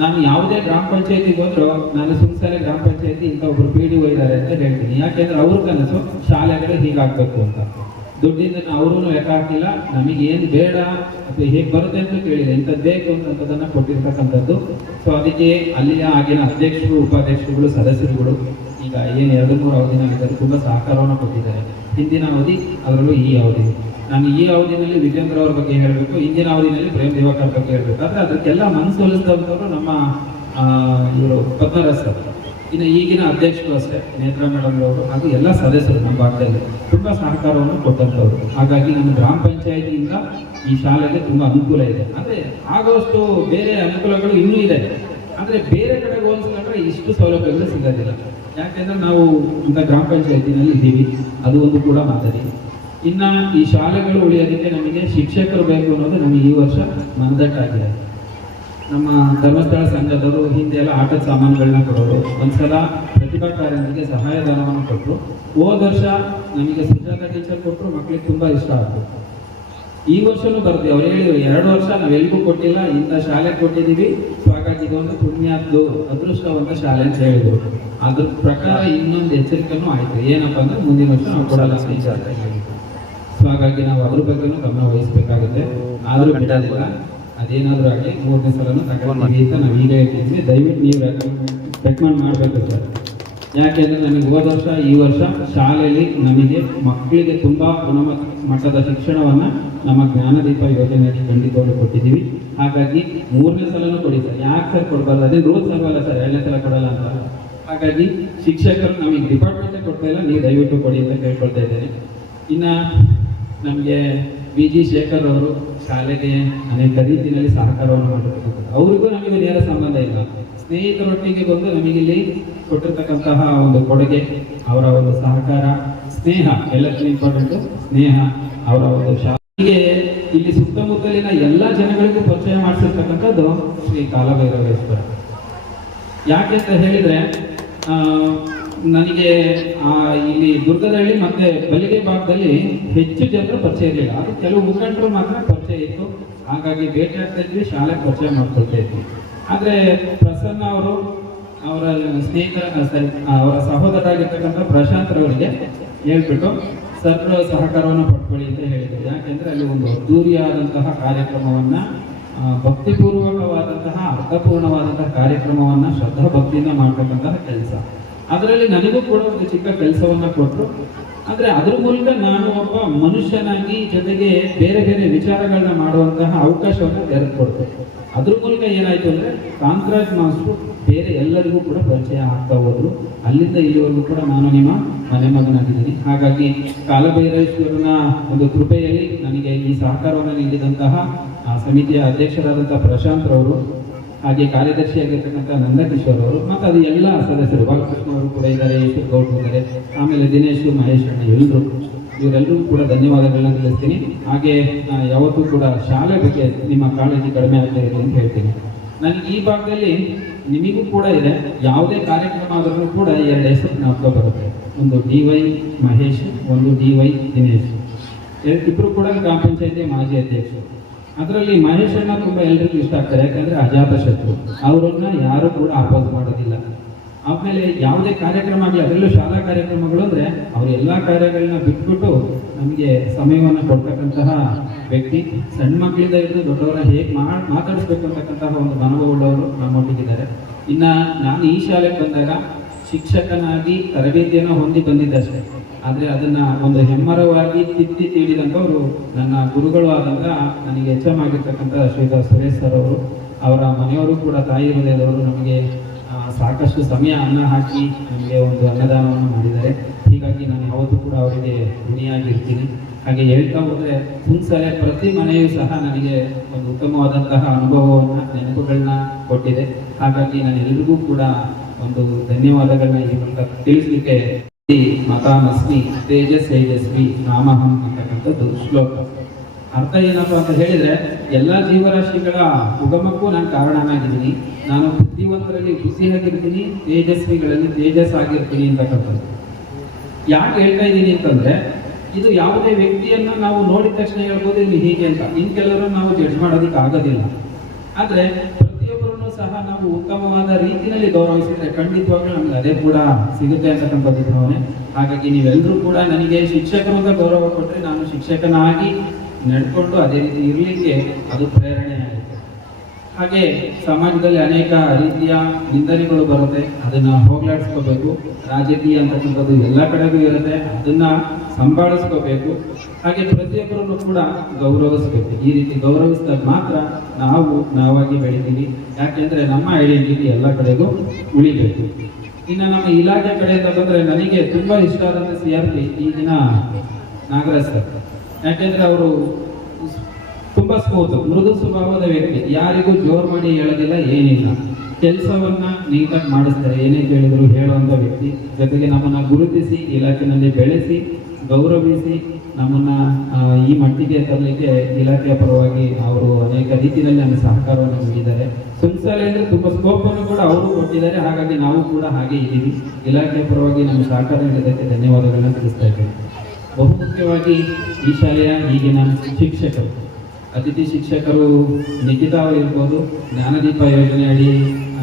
ನಾನು ಯಾವುದೇ ಗ್ರಾಮ ಪಂಚಾಯತಿಗೆ ಹೋದ್ರು, ನಾನು ಸುಂಸಾಲೆ ಗ್ರಾಮ ಪಂಚಾಯತಿ ಇಂಥ ಒಬ್ರು PDO ಇದ್ದಾರೆ ಅಂತ ಹೇಳ್ತೀನಿ. ಯಾಕೆಂದ್ರೆ ಅವ್ರ ಕನಸು ಶಾಲೆಗಳು ಹೀಗಾಗಬೇಕು ಅಂತ. ದುಡ್ಡಿಂದ ಅವರು ಲೆಕ್ಕ ಹಾಕಿಲ್ಲ, ನಮಗೆ ಏನು ಬೇಡ ಅಥವಾ ಹೇಗೆ ಬರುತ್ತೆ ಅಂತ ಕೇಳಿಲ್ಲ, ಇಂಥದ್ದು ಬೇಕು ಅಂತದನ್ನ ಕೊಟ್ಟಿರ್ತಕ್ಕಂಥದ್ದು. ಸೊ ಅದಕ್ಕೆ ಅಲ್ಲಿಯ ಆಗಿನ ಅಧ್ಯಕ್ಷರು, ಉಪಾಧ್ಯಕ್ಷರುಗಳು, ಸದಸ್ಯರುಗಳು ಈಗ ಏನು 2-3 ಅವಧಿನಲ್ಲಿದ್ದಾರೆ, ತುಂಬ ಸಹಕಾರವನ್ನು ಕೊಟ್ಟಿದ್ದಾರೆ. ಹಿಂದಿನ ಅವಧಿ, ಅದರಲ್ಲೂ ಈ ಅವಧಿ. ನಾನು ಈ ಅವಧಿನಲ್ಲಿ ವಿಜೇಂದ್ರ ಅವ್ರ ಬಗ್ಗೆ ಹೇಳಬೇಕು, ಹಿಂದಿನ ಅವಧಿನಲ್ಲಿ ಪ್ರೇಮ್ ದಿವಾಕರ್ ಬಗ್ಗೆ ಹೇಳಬೇಕು. ಆದರೆ ಅದಕ್ಕೆಲ್ಲ ಮನಸ್ಸೊಲಿಸಿದವರು ನಮ್ಮ ಇವರು ಪದ್ಮರಾಜ್ ಸರ್. ಇನ್ನು ಈಗಿನ ಅಧ್ಯಕ್ಷರು ಅಷ್ಟೇ, ನೇತ್ರಾ ಮೇಡಮ್ ಅವರು ಹಾಗೂ ಎಲ್ಲ ಸದಸ್ಯರು ನಮ್ಮ ಭಾಗದಲ್ಲಿ ತುಂಬ ಸಹಕಾರವನ್ನು ಕೊಟ್ಟಂಥವ್ರು. ಹಾಗಾಗಿ ನಮ್ಮ ಗ್ರಾಮ ಪಂಚಾಯತಿಯಿಂದ ಈ ಶಾಲೆಗೆ ತುಂಬ ಅನುಕೂಲ ಇದೆ. ಅಂದರೆ ಆಗುವಷ್ಟು ಬೇರೆ ಅನುಕೂಲಗಳು ಇನ್ನೂ ಇದೆ, ಆದರೆ ಬೇರೆ ಕಡೆಗೆ ಹೋಲಿಸಿದ್ರೆ ಇಷ್ಟು ಸೌಲಭ್ಯಗಳು ಸಿಗೋದಿಲ್ಲ. ಯಾಕೆಂದ್ರೆ ನಾವು ಇಂಥ ಗ್ರಾಮ ಪಂಚಾಯತಿನಲ್ಲಿ ಇದ್ದೀವಿ, ಅದು ಒಂದು ಕೂಡ ಮಾತಾಡಿ. ಇನ್ನು ಈ ಶಾಲೆಗಳು ಉಳಿಯೋದಕ್ಕೆ ನಮಗೆ ಶಿಕ್ಷಕರು ಬೇಕು ಅನ್ನೋದು ನಮಗೆ ಈ ವರ್ಷ ಮನದಟ್ಟಾಗಿದೆ. ನಮ್ಮ ಧರ್ಮಸ್ಥಳ ಸಂಘದವರು ಹಿಂದೆ ಎಲ್ಲ ಆಟದ ಸಾಮಾನುಗಳನ್ನ ಕೊಡೋರು, ಒಂದ್ಸಲ ಪ್ರತಿಭಾಕಾರರಿಗೆ ಸಹಾಯಧನವನ್ನು ಕೊಟ್ಟರು. ಹೋದ ವರ್ಷ ನಮಗೆ ಸುಜಾತ ಟೀಚರ್ ಕೊಟ್ಟರು, ಮಕ್ಕಳಿಗೆ ತುಂಬ ಇಷ್ಟ ಆಯಿತು. ಈ ವರ್ಷನೂ ಬರ್ತೀವಿ. ಅವ್ರು ಹೇಳಿದ್ರು 2 ವರ್ಷ ನಾವೆಲ್ಗೂ ಕೊಟ್ಟಿಲ್ಲ, ಇಂಥ ಶಾಲೆ ಕೊಟ್ಟಿದ್ದೀವಿ, ಸೊ ಹಾಗಾಗಿ ಇದೊಂದು ಪುಣ್ಯದ್ದು ಅದೃಷ್ಟವಂತ ಶಾಲೆ ಅಂತ ಹೇಳಿದ್ರು. ಅದ್ರ ಪ್ರಕಾರ ಇನ್ನೊಂದು ಎಚ್ಚರಿಕೆನೂ ಆಯ್ತು. ಏನಪ್ಪ ಅಂದ್ರೆ ಮುಂದಿನ ವರ್ಷ ನಾವು ಕೊಡಲ್ಲ ಅಂತ ಈ ಶಾಲೆ ಹೇಳಿದ್ರು. ಸೊ ಹಾಗಾಗಿ ನಾವು ಅದ್ರ ಬಗ್ಗೆನೂ ಗಮನ ವಹಿಸ್ಬೇಕಾಗುತ್ತೆ. ಆದ್ರೂ ಬಿಡೋದಿಲ್ಲ, ಅದೇನಾದ್ರೂ ಆಗಲಿ 3ನೇ ಸಲನೂ ತಗೊಂಡ್ವಿ ಅಂತ ನಾವು ಈಗ ಹೇಳ್ತಿದ್ವಿ. ದಯವಿಟ್ಟು ನೀವು ರೆಕಮೆಂಡ್ ಮಾಡಬೇಕು ಸರ್. ಯಾಕೆಂದ್ರೆ ನಮಗೆ ಹೋದ ವರ್ಷ ಈ ವರ್ಷ ಶಾಲೆಯಲ್ಲಿ ನಮಗೆ ಮಕ್ಕಳಿಗೆ ತುಂಬಾ ಗುಣಮಟ್ಟದ ಶಿಕ್ಷಣವನ್ನ ನಮ್ಮ ಜ್ಞಾನದೀಪ ಯೋಜನೆಯಲ್ಲಿ ಖಂಡಿತವಾಗಿ ಕೊಟ್ಟಿದ್ದೀವಿ. ಹಾಗಾಗಿ 3ನೇ ಸಲನೂ ಕೊಡಿ ಸರ್. ಯಾಕೆ ಸರ್ ಕೊಡ್ಬಾರ್ದು? ಅದೇ ರೂಲ್ಸ್ ಅಲ್ವಲ್ಲ ಸರ್ 2ನೇ ಸಲ ಕೊಡಲ್ಲ ಅಂತ. ಹಾಗಾಗಿ ಶಿಕ್ಷಕರು ನಮಗೆ ಡಿಪಾರ್ಟ್ಮೆಂಟೇ ಕೊಡ್ತಾ ಇಲ್ಲ, ನೀವು ದಯವಿಟ್ಟು ಕೊಡಿ ಅಂತ ಕೇಳ್ಕೊಳ್ತಾ ಇದ್ದೇನೆ. ಇನ್ನ ನಮಗೆ BG ಶೇಖರ್ ಅವರು ಶಾಲೆಗೆ ಅನೇಕ ರೀತಿಯಲ್ಲಿ ಸಹಕಾರವನ್ನು ಮಾಡಬೇಕು. ಅವರಿಗೂ ನಮಗೆ ನೇರ ಸಂಬಂಧ ಇಲ್ಲ. ಸ್ನೇಹಿತರೊಟ್ಟಿಗೆ ಬಂದು ನಮಗಿಲ್ಲಿ ಕೊಟ್ಟಿರ್ತಕ್ಕಂತಹ ಒಂದು ಕೊಡುಗೆ, ಅವರ ಒಂದು ಸಹಕಾರ, ಸ್ನೇಹ, ಎಲ್ಲಕ್ಕಿಂತ ಇಂಪಾರ್ಟೆಂಟ್ ಸ್ನೇಹ. ಅವರ ಒಂದು ಶಾಲೆಗೆ ಇಲ್ಲಿ ಸುತ್ತಮುತ್ತಲಿನ ಎಲ್ಲ ಜನಗಳಿಗೂ ಪರಿಚಯ ಮಾಡಿಸಿರ್ತಕ್ಕಂಥದ್ದು ಶ್ರೀ ಕಾಲಭೈರವೇಶ್ವರ. ಯಾಕೆ ಅಂತ ಹೇಳಿದ್ರೆ ನನಗೆ ಇಲ್ಲಿ ದುರ್ಗದಹಳ್ಳಿ ಮತ್ತೆ ಬಲಿಗೆ ಭಾಗದಲ್ಲಿ ಹೆಚ್ಚು ಜನರು ಪರಿಚಯ ಇರಲಿಲ್ಲ. ಅದು ಕೆಲವು ಮುಖಂಡರು ಮಾತ್ರ ಪರಿಚಯ ಇತ್ತು. ಹಾಗಾಗಿ ಭೇಟಿ ಆಗ್ತಾ ಇದ್ವಿ, ಶಾಲೆ ಪರಿಚಯ ಮಾಡ್ಕೊಳ್ತಾ ಇದ್ವಿ. ಆದ್ರೆ ಪ್ರಸನ್ನ ಅವರು ಅವರ ಸ್ನೇಹಿತರ ಅವರ ಸಹೋದರಾಗಿರ್ತಕ್ಕಂಥ ಪ್ರಶಾಂತ್ ಅವರಿಗೆ ಹೇಳ್ಬಿಟ್ಟು ಸರ್ ಸಹಕಾರವನ್ನು ಪಡ್ಕೊಳ್ಳಿ ಅಂತ ಹೇಳಿದ್ರು. ಯಾಕೆಂದ್ರೆ ಅಲ್ಲಿ ಒಂದು ಅದ್ದೂರಿಯಾದಂತಹ ಕಾರ್ಯಕ್ರಮವನ್ನ, ಭಕ್ತಿಪೂರ್ವಕವಾದಂತಹ ಅರ್ಥಪೂರ್ಣವಾದಂತಹ ಕಾರ್ಯಕ್ರಮವನ್ನ ಶ್ರದ್ಧಾ ಭಕ್ತಿಯಿಂದ ಮಾಡ್ತಕ್ಕಂತಹ ಕೆಲಸ. ಅದರಲ್ಲಿ ನನಗೂ ಕೂಡ ಒಂದು ಚಿಕ್ಕ ಕೆಲಸವನ್ನ ಕೊಟ್ಟರು. ಅಂದ್ರೆ ಅದ್ರ ಮೂಲಕ ನಾನು ಒಬ್ಬ ಮನುಷ್ಯನಾಗಿ ಜೊತೆಗೆ ಬೇರೆ ಬೇರೆ ವಿಚಾರಗಳನ್ನ ಮಾಡುವಂತಹ ಅವಕಾಶವನ್ನು ತೆರೆದುಕೊಡ್ತು. ಅದ್ರ ಮೂಲಕ ಏನಾಯ್ತು ಅಂದ್ರೆ ಕಾಂತರಾಜ್ ಮಾಸ್ಟ್ರು ಬೇರೆ ಎಲ್ಲರಿಗೂ ಕೂಡ ಪರಿಚಯ ಆಗ್ತಾ ಹೋದ್ರು. ಅಲ್ಲಿಂದ ಇಲ್ಲಿವರೆಗೂ ಕೂಡ ನಾನು ನಿಮ್ಮ ಮನೆ ಮಗನಾಗಿದ್ದೀನಿ. ಹಾಗಾಗಿ ಕಾಲಭೈರೇಶ್ವರನ ಒಂದು ಕೃಪೆಯಲ್ಲಿ ನನಗೆ ಈ ಸಹಕಾರವನ್ನು ನೀಡಿದಂತಹ ಸಮಿತಿಯ ಅಧ್ಯಕ್ಷರಾದಂತಹ ಪ್ರಶಾಂತ್ ರವರು, ಹಾಗೆ ಕಾರ್ಯದರ್ಶಿಯಾಗಿರ್ತಕ್ಕಂಥ ನಂದಕಿಶೋರ್ ಅವರು, ಮತ್ತು ಅದು ಎಲ್ಲ ಸದಸ್ಯರು, ಬಾಲಕೃಷ್ಣ ಅವರು ಕೂಡ ಇದ್ದಾರೆ, ಈಶ್ವರ್ ಗೌಡ್ರು ಇದ್ದಾರೆ, ಆಮೇಲೆ ದಿನೇಶ್, ಮಹೇಶ್ ಅಣ್ಣ, ಎಲ್ಲರೂ ಇವರೆಲ್ಲರೂ ಕೂಡ ಧನ್ಯವಾದಗಳನ್ನ ತಿಳಿಸ್ತೀನಿ. ಹಾಗೆ ಯಾವತ್ತೂ ಕೂಡ ಶಾಲೆ ಬಗ್ಗೆ ನಿಮ್ಮ ಕಾಳಜಿ ಕಡಿಮೆ ಆಗ್ತಾ ಇದೆ ಅಂತ ಹೇಳ್ತೀನಿ. ನನಗೆ ಈ ಭಾಗದಲ್ಲಿ ನಿಮಗೂ ಕೂಡ ಇದೆ, ಯಾವುದೇ ಕಾರ್ಯಕ್ರಮ ಆದ್ರೂ ಕೂಡ 2 ಹೆಸರು ಜ್ಞಾಪಕ ಬರುತ್ತೆ. ಒಂದು DY ಮಹೇಶ್, ಒಂದು DY ದಿನೇಶ್. ಇಬ್ಬರು ಕೂಡ ಗ್ರಾಮ ಪಂಚಾಯತಿ ಮಾಜಿ ಅಧ್ಯಕ್ಷರು. ಅದರಲ್ಲಿ ಮಹೇಶ್ ಅಣ್ಣ ತುಂಬಾ ಎಲ್ರಿಗೂ ಇಷ್ಟ ಆಗ್ತಾರೆ. ಯಾಕಂದ್ರೆ ಅಜಾತ ಶತ್ರು, ಅವರನ್ನ ಯಾರು ಕೂಡ ಅಪೋಸ್ ಮಾಡೋದಿಲ್ಲ. ಆಮೇಲೆ ಯಾವುದೇ ಕಾರ್ಯಕ್ರಮ ಆಗಲಿ, ಅದರಲ್ಲೂ ಶಾಲಾ ಕಾರ್ಯಕ್ರಮಗಳು ಅಂದ್ರೆ ಅವ್ರ ಎಲ್ಲಾ ಕಾರ್ಯಗಳನ್ನ ಬಿಟ್ಬಿಟ್ಟು ನಮಗೆ ಸಮಯವನ್ನು ಕೊಡ್ತಕ್ಕಂತಹ ವ್ಯಕ್ತಿ. ಸಣ್ಣ ಮಕ್ಕಳಿಂದ ಹಿಡಿದು ದೊಡ್ಡವರ ಹೇಗೆ ಮಾತಾಡಿಸ್ಬೇಕು ಅಂತಕ್ಕಂತಹ ಒಂದು ಮನೋಭಾವವುಳ್ಳವರು ನಮ್ಮೊಟ್ಟಿಗಿದ್ದಾರೆ. ಇನ್ನ ನಾನು ಈ ಶಾಲೆಗೆ ಬಂದಾಗ ಶಿಕ್ಷಕನಾಗಿ ತರಬೇತಿಯನ್ನು ಹೊಂದಿ ಬಂದಿದ್ದಷ್ಟೇ. ಆದರೆ ಅದನ್ನ ಒಂದು ಹೆಮ್ಮರವಾಗಿ ತಿದ್ದಿ ತೀಡಿದಂಥವ್ರು ನನ್ನ ಗುರುಗಳು ಆದಂತ ನನಗೆ HM ಆಗಿರ್ತಕ್ಕಂಥ ಶ್ರೀಯುತ ಸುರೇಶ್ ಸರ್ ಅವರು, ಅವರ ಮನೆಯವರು ಕೂಡ ತಾಯಿ ಹೃದಯದವರು ನಮಗೆ ಸಾಕಷ್ಟು ಸಮಯ ಅನ್ನ ಹಾಕಿ ನಮಗೆ ಒಂದು ಅನ್ನದಾನವನ್ನು ಮಾಡಿದ್ದಾರೆ. ಹೀಗಾಗಿ ನಾನು ಯಾವತ್ತೂ ಕೂಡ ಅವರಿಗೆ ಋಣಿಯಾಗಿರ್ತೀನಿ. ಹಾಗೆ ಹೇಳ್ತಾ ಹೋದ್ರೆ ಹುಣಸಲೆ ಪ್ರತಿ ಮನೆಯೂ ಸಹ ನನಗೆ ಒಂದು ಉತ್ತಮವಾದಂತಹ ಅನುಭವವನ್ನ, ನೆನಪುಗಳನ್ನ ಕೊಟ್ಟಿದೆ. ಹಾಗಾಗಿ ನಾನು ಎಲ್ರಿಗೂ ಕೂಡ ಒಂದು ಧನ್ಯವಾದಗಳನ್ನ ಈ ಮೂಲಕ ತಿಳಿಸ್ಲಿಕ್ಕೆ. ಮತಾಮಸ್ಮಿ ತೇಜಸ್ ತೇಜಸ್ವಿ ನಾಮಹಂ ಅಂತಕ್ಕಂಥದ್ದು ಶ್ಲೋಕ. ಅರ್ಥ ಏನಪ್ಪ ಅಂತ ಹೇಳಿದ್ರೆ, ಎಲ್ಲಾ ಜೀವರಾಶಿಗಳ ಉಗಮಕ್ಕೂ ನಾನು ಕಾರಣನಾಗಿದ್ದೀನಿ. ನಾನು ಬುದ್ಧಿವಂತರಲ್ಲಿ ಬುದ್ಧಿಯಾಗಿರ್ತೀನಿ, ತೇಜಸ್ವಿಗಳಲ್ಲಿ ತೇಜಸ್ ಆಗಿರ್ತೀನಿ ಅಂತಕ್ಕಂಥದ್ದು. ಯಾಕೆ ಹೇಳ್ತಾ ಇದ್ದೀನಿ ಅಂತಂದ್ರೆ, ಇದು ಯಾವುದೇ ವ್ಯಕ್ತಿಯನ್ನ ನಾವು ನೋಡಿದ ತಕ್ಷಣ ಹೇಳ್ಬೋದು ಇಲ್ಲಿ ಹೀಗೆ ಅಂತ. ಇನ್ ಕೆಲವರು ನಾವು ಜಡ್ಜ್ ಮಾಡೋದಕ್ಕೆ ಆಗೋದಿಲ್ಲ. ಆದ್ರೆ ಪ್ರತಿಯೊಬ್ಬರನ್ನು ಸಹ ನಾವು ಉತ್ತಮವಾದ ರೀತಿಯಲ್ಲಿ ಗೌರವಿಸಿದ್ರೆ ಖಂಡಿತವಾಗ್ಲೂ ನಮ್ಗೆ ಅದೇ ಕೂಡ ಸಿಗುತ್ತೆ ಅಂತಕ್ಕಂಥದ್ದು ಭಾವನೆ. ಹಾಗಾಗಿ ನೀವೆಲ್ಲರೂ ಕೂಡ ನನಗೆ ಶಿಕ್ಷಕರು ಅಂತ ಗೌರವ ಕೊಟ್ಟರೆ ನಾನು ಶಿಕ್ಷಕನಾಗಿ ನಡ್ಕೊಂಡು ಅದೇ ರೀತಿ ಇರಲಿಕ್ಕೆ ಅದು ಪ್ರೇರಣೆ ಆಗುತ್ತೆ. ಹಾಗೆ ಸಮಾಜದಲ್ಲಿ ಅನೇಕ ರೀತಿಯ ನಿಂದನೆಗಳು ಬರುತ್ತೆ, ಅದನ್ನ ಹೋಗ್ಲಾಡಿಸ್ಕೋಬೇಕು. ರಾಜಕೀಯ ಅಂತಕ್ಕಂಥದ್ದು ಎಲ್ಲ ಕಡೆಗೂ ಇರುತ್ತೆ, ಅದನ್ನ ಸಂಭಾಳಿಸ್ಕೋಬೇಕು. ಹಾಗೆ ಪ್ರತಿಯೊಬ್ಬರನ್ನು ಕೂಡ ಗೌರವಿಸ್ಬೇಕು. ಈ ರೀತಿ ಗೌರವಿಸಿದಾಗ ಮಾತ್ರ ನಾವು ನಾವಾಗಿ ಬೆಳಿತೀವಿ. ಯಾಕೆಂದ್ರೆ ನಮ್ಮ ಐಡೆಂಟಿಟಿ ಎಲ್ಲ ಕಡೆಗೂ ಉಳಿಬೇಕು. ಇನ್ನು ನಮ್ಮ ಇಲಾಖೆ ಕಡೆಯಿಂದ ಬಂದ್ರೆ ನನಗೆ ತುಂಬಾ ಇಷ್ಟ ಆದಂತ CRP ಈಗಿನ ನಾಗರಾಜ್ ಸರ್. ಯಾಕೆಂದ್ರೆ ಅವರು ತುಂಬಾ ಸ್ಮೂತ್, ಮೃದು ಸ್ವಭಾವದ ವ್ಯಕ್ತಿ. ಯಾರಿಗೂ ಜೋರ್ ಮಾಡಿ ಹೇಳೋದಿಲ್ಲ, ಏನಿಲ್ಲ. ಕೆಲಸವನ್ನ ನೀಟಾಗಿ ಮಾಡಿಸ್ತಾರೆ, ಏನೇ ಕೇಳಿದ್ರು ಹೇಳುವಂತ ವ್ಯಕ್ತಿ. ಜೊತೆಗೆ ನಮ್ಮನ್ನ ಗುರುತಿಸಿ ಇಲಾಖೆನಲ್ಲಿ ಬೆಳೆಸಿ ಗೌರವಿಸಿ ನಮ್ಮನ್ನ ಈ ಮಟ್ಟಿಗೆ ತರಲಿಕ್ಕೆ ಇಲಾಖೆಯ ಪರವಾಗಿ ಅವರು ಅನೇಕ ರೀತಿಯಲ್ಲಿ ನಮಗೆ ಸಹಕಾರವನ್ನು ನೀಡಿದ್ದಾರೆ. ಸುಂಸಾಲೆ ಅಂದ್ರೆ ತುಂಬಾ ಸ್ಕೋಪ್ ಅನ್ನು ಕೂಡ ಅವರು ಕೊಟ್ಟಿದ್ದಾರೆ. ಹಾಗಾಗಿ ನಾವು ಕೂಡ ಹಾಗೆ ಇದ್ದೀವಿ. ಇಲಾಖೆಯ ಪರವಾಗಿ ನಮ್ಮ ಸಹಕಾರ ನೀಡಿದ್ದಕ್ಕೆ ಧನ್ಯವಾದಗಳನ್ನ ತಿಳಿಸ್ತಾ ಇದ್ದೇವೆ. ಬಹುಮುಖ್ಯವಾಗಿ ಈ ಶಾಲೆಯ ಈಗಿನ ಶಿಕ್ಷಕರು, ಅತಿಥಿ ಶಿಕ್ಷಕರು ನಿಖಿತಾ ಅವರು ಇರ್ಬೋದು, ಜ್ಞಾನದೀಪ ಯೋಜನೆ ಅಡಿ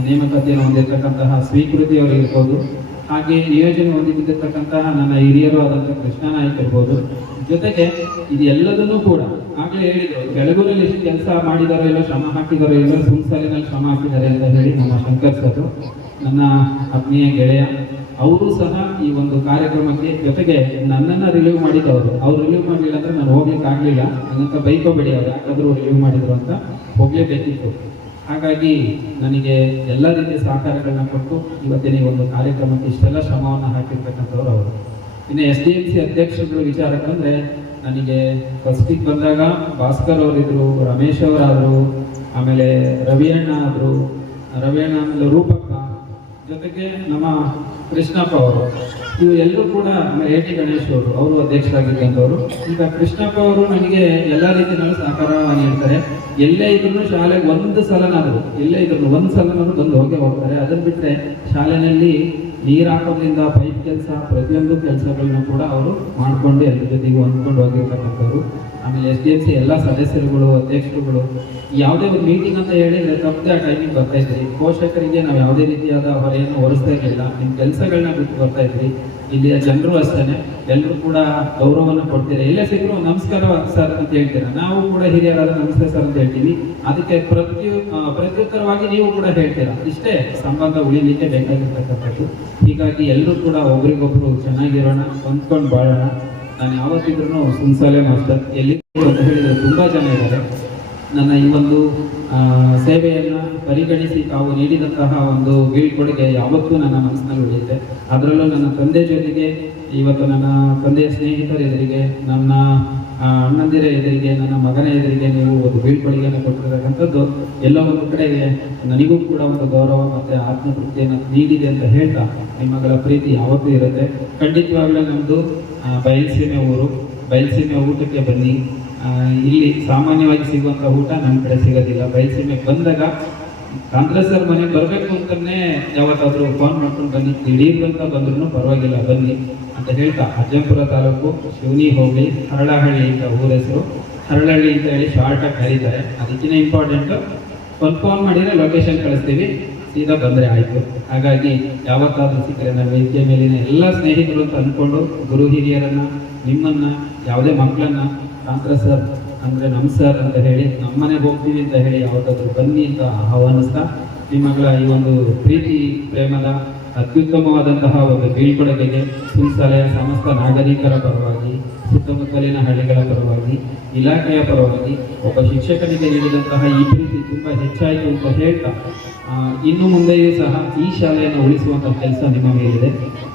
ನೇಮಕಾತಿಯನ್ನು ಹೊಂದಿರತಕ್ಕಂತಹ ಸ್ವೀಕೃತಿ ಅವರು ಇರ್ಬೋದು, ಹಾಗೆ ನಿಯೋಜನೆ ಹೊಂದಿರತಕ್ಕಂತಹ ನನ್ನ ಹಿರಿಯರು ಆದಂತಹ ಕೃಷ್ಣ ನಾಯ್ಕ ಇರ್ಬೋದು. ಜೊತೆಗೆ ಇದು ಎಲ್ಲದನ್ನೂ ಕೂಡ ಆಗಲೇ ಹೇಳಿದ್ರು, ಬೆಳಗೂರಲ್ಲಿ ಎಷ್ಟು ಕೆಲಸ ಮಾಡಿದಾರೋ ಇಲ್ಲ, ಶ್ರಮ ಹಾಕಿದಾರೋ ಇಲ್ಲ, ಸುಂಸಾಲಿನಲ್ಲಿ ಶ್ರಮ ಹಾಕಿದ್ದಾರೆ ಅಂತ ಹೇಳಿ ನಮ್ಮ ಶಂಕರ್ ಸರ್, ನನ್ನ ಆತ್ಮೀಯ ಗೆಳೆಯ, ಅವರು ಸಹ ಈ ಒಂದು ಕಾರ್ಯಕ್ರಮಕ್ಕೆ ಜೊತೆಗೆ ನನ್ನನ್ನು ರಿಲೀವ್ ಮಾಡಿದವರು. ಅವ್ರು ರಿಲೀವ್ ಮಾಡಲಿಲ್ಲ ಅಂದ್ರೆ ನಾನು ಹೋಗ್ಲಿಕ್ಕೆ ಆಗಲಿಲ್ಲ, ನನ್ನಂತ ಬೈಕೋಬೇಡಿ, ಅವ್ರು ಯಾಕಾದರೂ ರಿಲೀವ್ ಮಾಡಿದ್ರು ಅಂತ ಹೋಗಲೇಬೇಕಿತ್ತು. ಹಾಗಾಗಿ ನನಗೆ ಎಲ್ಲ ರೀತಿಯ ಸಹಕಾರಗಳನ್ನ ಕೊಟ್ಟು ಇವತ್ತಿನ ಈ ಒಂದು ಕಾರ್ಯಕ್ರಮಕ್ಕೆ ಇಷ್ಟೆಲ್ಲ ಶ್ರಮವನ್ನು ಹಾಕಿರ್ತಕ್ಕಂಥವ್ರು ಅವರು. ಇನ್ನು SDMC ಅಧ್ಯಕ್ಷರುಗಳ ವಿಚಾರಕ್ಕಂದ್ರೆ, ನನಗೆ ಫಸ್ಟಿಗೆ ಬಂದಾಗ ಭಾಸ್ಕರ್ ಅವರಿದ್ರು, ರಮೇಶ್ ಅವರಾದರು, ಆಮೇಲೆ ರವಿಯಣ್ಣ ಆದರು, ಆಮೇಲೆ ರೂಪಕ್ಕ, ಜೊತೆಗೆ ನಮ್ಮ ಕೃಷ್ಣಪ್ಪ ಅವರು, ಇವು ಎಲ್ಲರೂ ಕೂಡ, ಆಮೇಲೆ AT ಗಣೇಶ್ ಅವರು ಅಧ್ಯಕ್ಷರಾಗಿದ್ದಂಥವ್ರು. ಈಗ ಕೃಷ್ಣಪ್ಪ ಅವರು ನನಗೆ ಎಲ್ಲ ರೀತಿಯಲ್ಲೂ ಸಹಕಾರ ನೀಡ್ತಾರೆ. ಎಲ್ಲೇ ಇದ್ರು ಶಾಲೆಗೆ ಒಂದು ಸಲನಾದ್ರು ಬಂದು ಹೋಗ್ತಾರೆ. ಅದನ್ನು ಬಿಟ್ಟರೆ ಶಾಲೆಯಲ್ಲಿ ನೀರು ಹಾಕೋದ್ರಿಂದ ಪೈಪ್ ಕೆಲಸ, ಪ್ರತಿಯೊಂದು ಕೆಲಸಗಳನ್ನ ಕೂಡ ಅವರು ಮಾಡಿಕೊಂಡು ಎಲ್ಲರ ಜೊತೆಗೆ ಹೊಂದ್ಕೊಂಡು ಹೋಗಿರ್ತಕ್ಕಂಥವ್ರು. ಆಮೇಲೆ SDMC ಎಲ್ಲ ಸದಸ್ಯರುಗಳು, ಅಧ್ಯಕ್ಷರುಗಳು, ಯಾವುದೇ ಒಂದು ಮೀಟಿಂಗ್ ಅಂತ ಹೇಳಿದ್ರೆ ತಪ್ಪದೆ ಆ ಟೈಮಿಗೆ ಬರ್ತಾ ಇದ್ರಿ. ಪೋಷಕರಿಗೆ ನಾವು ಯಾವುದೇ ರೀತಿಯಾದ ಹೊರೆಯನ್ನು ಹೊರಿಸ್ತಾ ಇರಲಿಲ್ಲ, ನಿಮ್ಮ ಕೆಲಸಗಳನ್ನ ಬಿಟ್ಟು ಬರ್ತಾ ಇದ್ರಿ. ಇಲ್ಲಿಯ ಜನರು ಅಷ್ಟೇ, ಎಲ್ಲರೂ ಕೂಡ ಗೌರವವನ್ನು ಕೊಡ್ತೀರಾ. ಎಲ್ಲೇ ಸಿಕ್ಕರು ನಮಸ್ಕಾರ ಸರ್ ಅಂತ ಹೇಳ್ತೀರಾ, ನಾವು ಕೂಡ ಹಿರಿಯರಾದ ನಮಸ್ತೆ ಸರ್ ಅಂತ ಹೇಳ್ತೀವಿ. ಅದಕ್ಕೆ ಪ್ರತ್ಯುತ್ತರವಾಗಿ ನೀವು ಕೂಡ ಹೇಳ್ತೀರಾ. ಇಷ್ಟೇ ಸಂಬಂಧ ಉಳಿಲಿಕ್ಕೆ ಬೇಕಾಗಿರ್ತಕ್ಕಂಥದ್ದು. ಹೀಗಾಗಿ ಎಲ್ಲರೂ ಕೂಡ ಒಬ್ರಿಗೊಬ್ರು ಚೆನ್ನಾಗಿರೋಣ, ಹೊಂದ್ಕೊಂಡು ಬಾಳೋಣ. ನಾನು ಯಾವತ್ತಿದ್ರೂ ಸುಂಸಾಲೆ ಮಾಸ್ಟರ್ ಎಲ್ಲಿ ಅಂತ ಹೇಳಿದರೆ ತುಂಬ ಜನ ಇದ್ದಾರೆ. ನನ್ನ ಈ ಒಂದು ಸೇವೆಯನ್ನು ಪರಿಗಣಿಸಿ ತಾವು ನೀಡಿದಂತಹ ಒಂದು ಬೀಳ್ಕೊಡುಗೆ ಯಾವತ್ತೂ ನನ್ನ ಮನಸ್ಸಿನಲ್ಲಿ ಉಳಿಯುತ್ತೆ. ಅದರಲ್ಲೂ ನನ್ನ ತಂದೆ ಜೊತೆಗೆ ಇವತ್ತು ನನ್ನ ತಂದೆಯ ಸ್ನೇಹಿತರ ಎದುರಿಗೆ, ನನ್ನ ಅಣ್ಣಂದಿರ ಎದುರಿಗೆ, ನನ್ನ ಮಗನ ಎದುರಿಗೆ ನೀವು ಒಂದು ಬೀಳ್ಕೊಡುಗೆಯನ್ನು ಕೊಟ್ಟಿರತಕ್ಕಂಥದ್ದು ಎಲ್ಲ ಒಂದು ಕಡೆಗೆ ನನಗೂ ಕೂಡ ಒಂದು ಗೌರವ ಮತ್ತು ಆತ್ಮತೃಪ್ತಿಯನ್ನು ನೀಡಿದೆ ಅಂತ ಹೇಳ್ತಾ, ನಿಮ್ಮಗಳ ಪ್ರೀತಿ ಯಾವತ್ತೂ ಇರುತ್ತೆ. ಖಂಡಿತವಾಗ್ಲೂ ನಮ್ಮದು ಬಯಲುಸೀಮೆ ಊರು. ಬಯಲುಸೀಮೆ ಊಟಕ್ಕೆ ಬನ್ನಿ. ಇಲ್ಲಿ ಸಾಮಾನ್ಯವಾಗಿ ಸಿಗುವಂಥ ಊಟ ನಮ್ಮ ಕಡೆ ಸಿಗೋದಿಲ್ಲ. ಬಯಲುಸೀಮೆಗೆ ಬಂದಾಗ ಕಾಂಗ್ರೆಸ್ ಸರ್ ಮನೆಗೆ ಬರಬೇಕು ಅಂತಲೇ ಯಾವತ್ತಾದರೂ ಫೋನ್ ಮಾಡ್ಕೊಂಡು ಬನ್ನಿ, ದಿಢೀರಂತ ಬಂದ್ರೂ ಪರವಾಗಿಲ್ಲ ಬನ್ನಿ ಅಂತ ಹೇಳ್ತಾ, ಅಜ್ಜಂಪುರ ತಾಲೂಕು ಶಿವನಿ ಹೋಬಳಿ ಹರಳಹಳ್ಳಿ ಅಂತ ಊರ ಹೆಸರು. ಹರಳಹಳ್ಳಿ ಅಂತ ಹೇಳಿ ಶಾರ್ಟಾಗಿ ಕರೀತಾರೆ. ಅದಕ್ಕಿಂತ ಇಂಪಾರ್ಟೆಂಟು, ಒಂದು ಫೋನ್ ಮಾಡಿದರೆ ಲೊಕೇಶನ್ ಕಳಿಸ್ತೀವಿ, ಸೀದಾ ಬಂದರೆ ಆಯಿತು. ಹಾಗಾಗಿ ಯಾವತ್ತಾದ್ರೂ ಸಿಕ್ಕರೆ ನಮ್ಮ ವೇದಿಕೆ ಮೇಲಿನ ಎಲ್ಲ ಸ್ನೇಹಿತರು ಅಂತ ಅಂದ್ಕೊಂಡು, ಗುರು ಹಿರಿಯರನ್ನು, ನಿಮ್ಮನ್ನು, ಯಾವುದೇ ಮಕ್ಕಳನ್ನು ಕಾಂಗ್ರೆಸ್ ಸರ್ ಅಂದರೆ ನಮ್ಮ ಸರ್ ಅಂತ ಹೇಳಿ, ನಮ್ಮನೆಗೆ ಹೋಗ್ತೀವಿ ಅಂತ ಹೇಳಿ ಯಾವತ್ತಾದ್ರೂ ಬನ್ನಿ ಅಂತ ಆಹ್ವಾನಿಸ್ತಾ, ನಿಮ್ಮಗಳ ಈ ಒಂದು ಪ್ರೀತಿ ಪ್ರೇಮದ ಅತ್ಯುತ್ತಮವಾದಂತಹ ಒಂದು ಬೀಳ್ಕೊಡುಗೆಗೆ ಸುಂಸಾಲೆಯ ಸಮಸ್ತ ನಾಗರಿಕರ ಪರವಾಗಿ, ಸುತ್ತಮುತ್ತಲಿನ ಹಳ್ಳಿಗಳ ಪರವಾಗಿ, ಇಲಾಖೆಯ ಪರವಾಗಿ, ಒಬ್ಬ ಶಿಕ್ಷಕನಿಗೆ ನೀಡಿದಂತಹ ಈ ಪ್ರೀತಿ ತುಂಬ ಹೆಚ್ಚಾಯಿತು ಅಂತ ಹೇಳ್ತಾ, ಇನ್ನು ಮುಂದೆಯೂ ಸಹ ಈ ಶಾಲೆಯನ್ನು ಉಳಿಸುವಂತಹ ಕೆಲಸ ನಿಮ್ಮ ಮೇಲಿದೆ.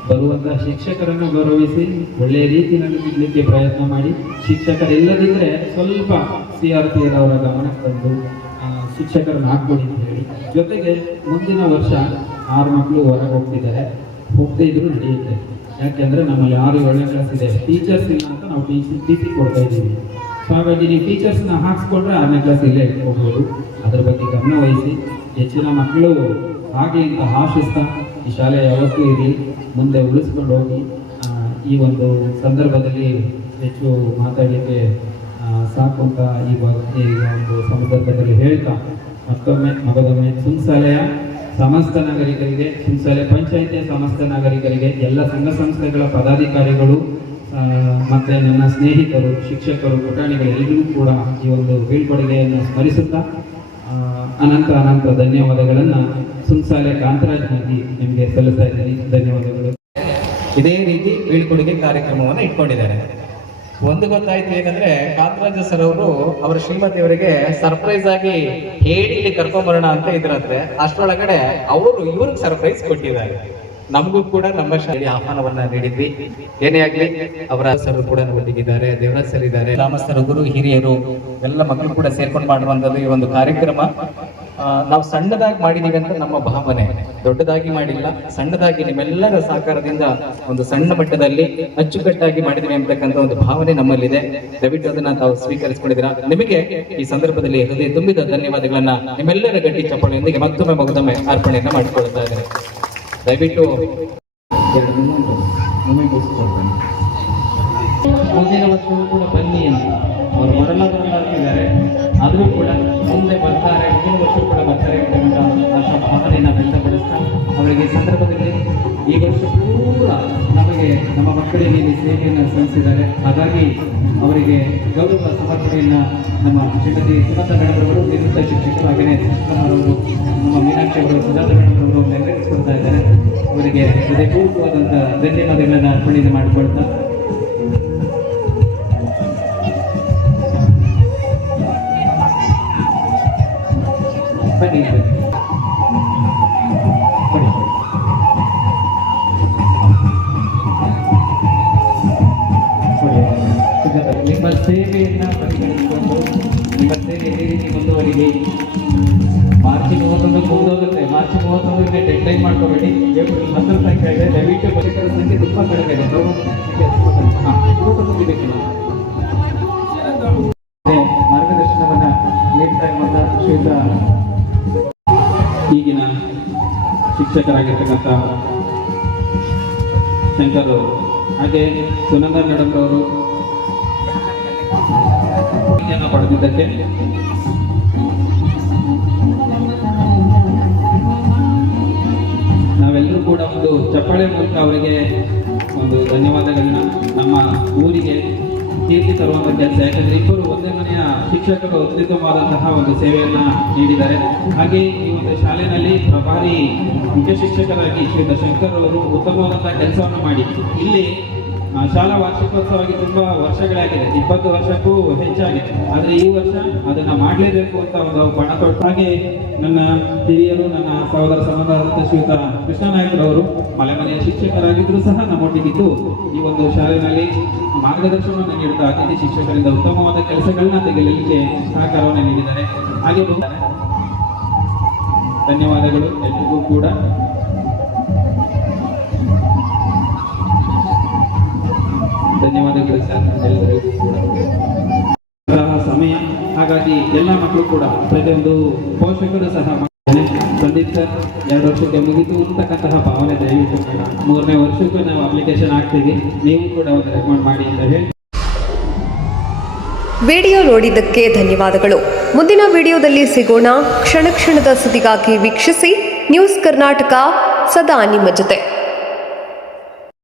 ಬರುವಂತಹ ಶಿಕ್ಷಕರನ್ನು ಗೌರವಿಸಿ ಒಳ್ಳೆಯ ರೀತಿಯಲ್ಲಿ ಇಡಲಿಕ್ಕೆ ಪ್ರಯತ್ನ ಮಾಡಿ. ಶಿಕ್ಷಕರಿಲ್ಲದಿದ್ದರೆ ಸ್ವಲ್ಪ CRPR ಅವರ ಗಮನಕ್ಕೆ ತಂದು ಶಿಕ್ಷಕರನ್ನು ಹಾಕ್ಕೊಡಿ ಅಂತ ಹೇಳಿ. ಜೊತೆಗೆ ಮುಂದಿನ ವರ್ಷ 6 ಮಕ್ಕಳು ಹೊರಗೆ ಹೋಗ್ತಿದ್ದಾರೆ, ಹೋಗದೇ ಇದ್ರೂ ನಡೆಯುತ್ತೆ. ಯಾಕೆಂದರೆ ನಮ್ಮಲ್ಲಿ 6-7ನೇ ಕ್ಲಾಸ್ ಇದೆ, ಟೀಚರ್ಸ್ ಇಲ್ಲ ಅಂತ ನಾವು TC ಕೊಡ್ತಾ ಇದ್ದೀವಿ. ಸೊ ಹಾಗಾಗಿ ನೀವು ಟೀಚರ್ಸ್ನ ಹಾಕ್ಸ್ಕೊಂಡ್ರೆ 6ನೇ ಕ್ಲಾಸ್ ಇಲ್ಲೇ ಇಟ್ಕೋಬೋದು. ಅದರ ಬಗ್ಗೆ ಗಮನ ವಹಿಸಿ ಹೆಚ್ಚಿನ ಮಕ್ಕಳು ಆಗಲಿ ಅಂತ ಆಶಿಸ್ತಾ, ಈ ಶಾಲೆ ಯಾವತ್ತೂ ಇರಲಿ, ಮುಂದೆ ಉಳಿಸ್ಕೊಂಡು ಹೋಗಿ. ಈ ಒಂದು ಸಂದರ್ಭದಲ್ಲಿ ಹೆಚ್ಚು ಮಾತಾಡಲಿಕ್ಕೆ ಸಾಕು ಅಂತ ಈ ಒಂದು ಸಂದರ್ಭದಲ್ಲಿ ಹೇಳ್ತಾ, ಮತ್ತೊಮ್ಮೆ ಸುಂಸಾಲೆಯ ಸಮಸ್ತ ನಾಗರಿಕರಿಗೆ, ಸುಂಸಾಲೆ ಪಂಚಾಯಿತಿಯ ಸಮಸ್ತ ನಾಗರಿಕರಿಗೆ, ಎಲ್ಲ ಸಂಘ ಸಂಸ್ಥೆಗಳ ಪದಾಧಿಕಾರಿಗಳು ಮತ್ತು ನನ್ನ ಸ್ನೇಹಿತರು, ಶಿಕ್ಷಕರು, ಪುಟಾಣಿಗಳು ಎಲ್ಲರಿಗೂ ಕೂಡ ಈ ಒಂದು ಬೀಳ್ಕೊಡುಗೆಯನ್ನು ಸ್ಮರಿಸುತ್ತಾ ಅನಂತ ಧನ್ಯವಾದಗಳನ್ನು ಸುಂಸಾಲೆ ಕಾಂತರಾಜ್ನಲ್ಲಿ ನಿಮಗೆ ಸಲ್ಲಿಸ್ತಾ ಇದ್ದೀನಿ. ಧನ್ಯವಾದಗಳು. ಇದೇ ರೀತಿ ಬೀಳ್ಕೊಡುಗೆ ಕಾರ್ಯಕ್ರಮವನ್ನು ಇಟ್ಕೊಂಡಿದ್ದಾರೆ. ಒಂದು ಗೊತ್ತಾಯ್ತು ಏನಂದ್ರೆ, ಕಾಂತರಾಜ ಸರ್ ಅವರು ಅವರ ಶ್ರೀಮತಿಯವರಿಗೆ ಸರ್ಪ್ರೈಸ್ ಆಗಿ ಹೇಳಿ ಇಲ್ಲಿ ಕರ್ಕೊಂಬರೋಣ ಅಂತ ಇದ್ರಂತೆ. ಅಷ್ಟರೊಳಗಡೆ ಅವರು ಇವ್ರಿಗೆ ಸರ್ಪ್ರೈಸ್ ಕೊಟ್ಟಿದ್ದಾರೆ. ನಮಗೂ ಕೂಡ ನಮ್ಮ ಶಾಲೆಯ ಆಹ್ವಾನವನ್ನ ನೀಡಿದ್ವಿ. ಏನೇ ಆಗ್ಲಿ, ಅವರ ಸರ್ ಕೂಡ ಒಟ್ಟಿಗಿದ್ದಾರೆ, ದೇವರಾಜ್ ಸರ್ ಇದ್ದಾರೆ, ಗ್ರಾಮಸ್ಥರು, ಗುರು ಹಿರಿಯರು ಎಲ್ಲ ಮಕ್ಕಳು ಕೂಡ ಸೇರ್ಕೊಂಡು ಮಾಡುವಂಥದ್ದು ಈ ಒಂದು ಕಾರ್ಯಕ್ರಮ. ನಾವು ಸಣ್ಣದಾಗಿ ಮಾಡಿದೀವಿ ಅಂತ ನಮ್ಮ ಭಾವನೆ, ದೊಡ್ಡದಾಗಿ ಮಾಡಿಲ್ಲ, ಸಣ್ಣದಾಗಿ ನಿಮ್ಮೆಲ್ಲರ ಸಹಕಾರದಿಂದ ಒಂದು ಸಣ್ಣ ಮಟ್ಟದಲ್ಲಿ ಅಚ್ಚುಕಟ್ಟಾಗಿ ಮಾಡಿದೀವಿ ಅಂತಕ್ಕಂಥ ಒಂದು ಭಾವನೆ ನಮ್ಮಲ್ಲಿದೆ. ದಯವಿಟ್ಟು ಅದನ್ನ ತಾವು ಸ್ವೀಕರಿಸಿಕೊಂಡಿದ್ದೀರಾ. ನಿಮಗೆ ಈ ಸಂದರ್ಭದಲ್ಲಿ ಹೃದಯ ತುಂಬಿದ ಧನ್ಯವಾದಗಳನ್ನ ನಿಮ್ಮೆಲ್ಲರ ಗಟ್ಟಿ ಚಪ್ಪಾಳೆಯೊಂದಿಗೆ ಮತ್ತೊಮ್ಮೆ ಅರ್ಪಣೆಯನ್ನ ಮಾಡಿಕೊಳ್ತಾ ಇದ್ದಾರೆ. ದಯವಿಟ್ಟು 2 ಮೂಮೆಂಟ್ ಮುಗಿಸ್ಕೊಡ್ತಾನೆ. ಮುಂದಿನ ವರ್ಷವೂ ಕೂಡ ಬನ್ನಿ ಅಂತ ಅವರು ಬರಲಾಗಿದ್ದಾರೆ, ಆದರೂ ಕೂಡ ಮುಂದೆ ಬರ್ತಾರೆ, ಮುಂದಿನ ವರ್ಷ ಕೂಡ ಬರ್ತಾರೆ ಅಂತ ಆಶಾ ಭಾವನೆಯನ್ನು ವ್ಯಕ್ತಪಡಿಸ್ತಾ ಅವರಿಗೆ ಈ ಸಂದರ್ಭದಲ್ಲಿ ಈ ವರ್ಷ ಪೂರ ನಮಗೆ ನಮ್ಮ ಮಕ್ಕಳಿಗೆ ಇಲ್ಲಿ ಸೇವೆಯನ್ನು ಸಲ್ಲಿಸಿದ್ದಾರೆ. ಹಾಗಾಗಿ ಅವರಿಗೆ ಗೌರವ ಸಮರ್ಪಣೆಯನ್ನು ನಮ್ಮ ಶ್ರೀಮತಿ ಸುನಂದ ಮೇಡಮ್ ಅವರು, ನಿವೃತ್ತ ಶಿಕ್ಷಕರು, ಹಾಗೆಯೇ ಅವರು, ನಮ್ಮ ಮೀನಾಕ್ಷಿ ಅವರು, ಸುಜಾತ ಮೇಡಮ್ ಅವರು ನೆರವೇರಿಸಿಕೊಡ್ತಾ ಇದ್ದಾರೆ. ಅವರಿಗೆ ಹೃದಯಪೂರ್ವಕವಾದಂಥ ಧನ್ಯವಾದಗಳನ್ನು ಅರ್ಪಣೆ ಮಾಡಿಕೊಳ್ತಾ ಬನ್ನಿ. ನಿಮ್ಮ ಸೇವೆಯನ್ನು ಪರಿಗಣಿಸಿಕೊಂಡು ನಿಮ್ಮ ಸೇವೆ ಈ ರೀತಿ ಮುಂದುವರಿಲಿ. ಮಾರ್ಚ್ 31 ಮುಂದೋಗುತ್ತೆ. ಮಾರ್ಚ್ 31ಕ್ಕೆ ಡೆಡ್ಲೈನ್ ಮಾಡ್ಕೋಬೇಡಿ. ಏಪ್ರಿಲ್ 10 ಸಂಖ್ಯೆ ಇದೆ. ದಯವಿಟ್ಟು ಬರೀಕರ ಸಂಖ್ಯೆ ತುಂಬ ಕಡಿಮೆ ಇದೆ. ಮಾರ್ಗದರ್ಶನವನ್ನು ನೀಡ್ತಾ ಇರುವಂಥ ಶ್ರೀಯುತ ಈಗಿನ ಶಿಕ್ಷಕರಾಗಿರ್ತಕ್ಕಂಥ ಶಂಕರ್ ಅವರು, ಹಾಗೆ ಸುನಂದ ಮೇಡಮ್ ಅವರು ಪಡೆದಿದ್ದಕ್ಕೆ ನಾವೆಲ್ಲರೂ ಕೂಡ ಒಂದು ಚಪ್ಪಾಳೆ ಮೂಲಕ ಅವರಿಗೆ ಒಂದು ಧನ್ಯವಾದಗಳನ್ನ, ನಮ್ಮ ಊರಿಗೆ ಕೀರ್ತಿ ತರುವಂಥ ಕೆಲಸ. ಯಾಕಂದ್ರೆ ಇಬ್ಬರು ಒಂದೇ ಮನೆಯ ಶಿಕ್ಷಕರು ಅತ್ಯುತ್ತಮವಾದಂತಹ ಒಂದು ಸೇವೆಯನ್ನ ನೀಡಿದ್ದಾರೆ. ಹಾಗೆ ಈ ಒಂದು ಶಾಲೆಯಲ್ಲಿ ಪ್ರಭಾರಿ ಮುಖ್ಯ ಶಿಕ್ಷಕರಾಗಿ ಶ್ರೀಯುತ ಶಂಕರ್ ಅವರು ಉತ್ತಮವಾದಂತಹ ಕೆಲಸವನ್ನು ಮಾಡಿ ಇಲ್ಲಿ ಶಾಲಾ ವಾರ್ಷಿಕೋತ್ಸವವಾಗಿ ತುಂಬಾ ವರ್ಷಗಳಾಗಿದೆ, 20 ವರ್ಷಕ್ಕೂ ಹೆಚ್ಚಾಗಿದೆ. ಆದರೆ ಈ ವರ್ಷ ಅದನ್ನ ಮಾಡಲೇಬೇಕು ಅಂತ ಒಂದು ಪಣ ತೊಟ್ಟು, ಹಾಗೆ ನನ್ನ ಹಿರಿಯರು, ನನ್ನ ಸಹೋದರ ಸಂಬಂಧವಾದಂಥ ಶ್ರೀಯುತ ಕೃಷ್ಣನಾಯಕರವರು ಮಲೆಮನೆಯ ಶಿಕ್ಷಕರಾಗಿದ್ದರೂ ಸಹ ನಮ್ಮೊಟ್ಟಿಗಿದ್ದು ಈ ಒಂದು ಶಾಲೆಯಲ್ಲಿ ಮಾರ್ಗದರ್ಶನವನ್ನು ನೀಡುತ್ತಾ ಅತಿಥಿ ಶಿಕ್ಷಕರಿಂದ ಉತ್ತಮವಾದ ಕೆಲಸಗಳನ್ನ ತೆಗೆಯಲಿಕ್ಕೆ ಸಹಕಾರವನ್ನು ನೀಡಿದ್ದಾರೆ. ಹಾಗೆ ಧನ್ಯವಾದಗಳು ಎಲ್ಲರಿಗೂ ಕೂಡ. ಧನ್ಯವಾದಗಳು ಸರ್ ಎಲ್ಲರಿಗೂ ಕೂಡ. ಸಮಯ, ಹಾಗಾಗಿ ಎಲ್ಲ ಮಕ್ಕಳು ಕೂಡ ಪ್ರತಿಯೊಂದು ಪೋಷಕರು ಸಹ ಸಂದೀಪ್ ಸರ್ 2 ವರ್ಷಕ್ಕೆ ಮುಗಿತು ಅಂತಕ್ಕಂತಹ ಭಾವನೆ ದಯವಿಟ್ಟು 3ನೇ ವರ್ಷಕ್ಕೂ ನಾವು ಅಪ್ಲಿಕೇಶನ್ ಹಾಕ್ತೀವಿ, ನೀವು ಕೂಡ ಒಂದು ರೆಕಮೆಂಡ್ ಮಾಡಿ ಅಂತ ಹೇಳಿ. ವಿಡಿಯೋ ನೋಡಿದ್ದಕ್ಕೆ ಧನ್ಯವಾದಗಳು. ಮುಂದಿನ ವಿಡಿಯೋದಲ್ಲಿ ಸಿಗೋಣ. ಕ್ಷಣ ಕ್ಷಣದ ಸುದ್ದಿಗಾಗಿ ವೀಕ್ಷಿಸಿ ನ್ಯೂಸ್ ಕರ್ನಾಟಕ, ಸದಾ ನಿಮ್ಮ ಜೊತೆ.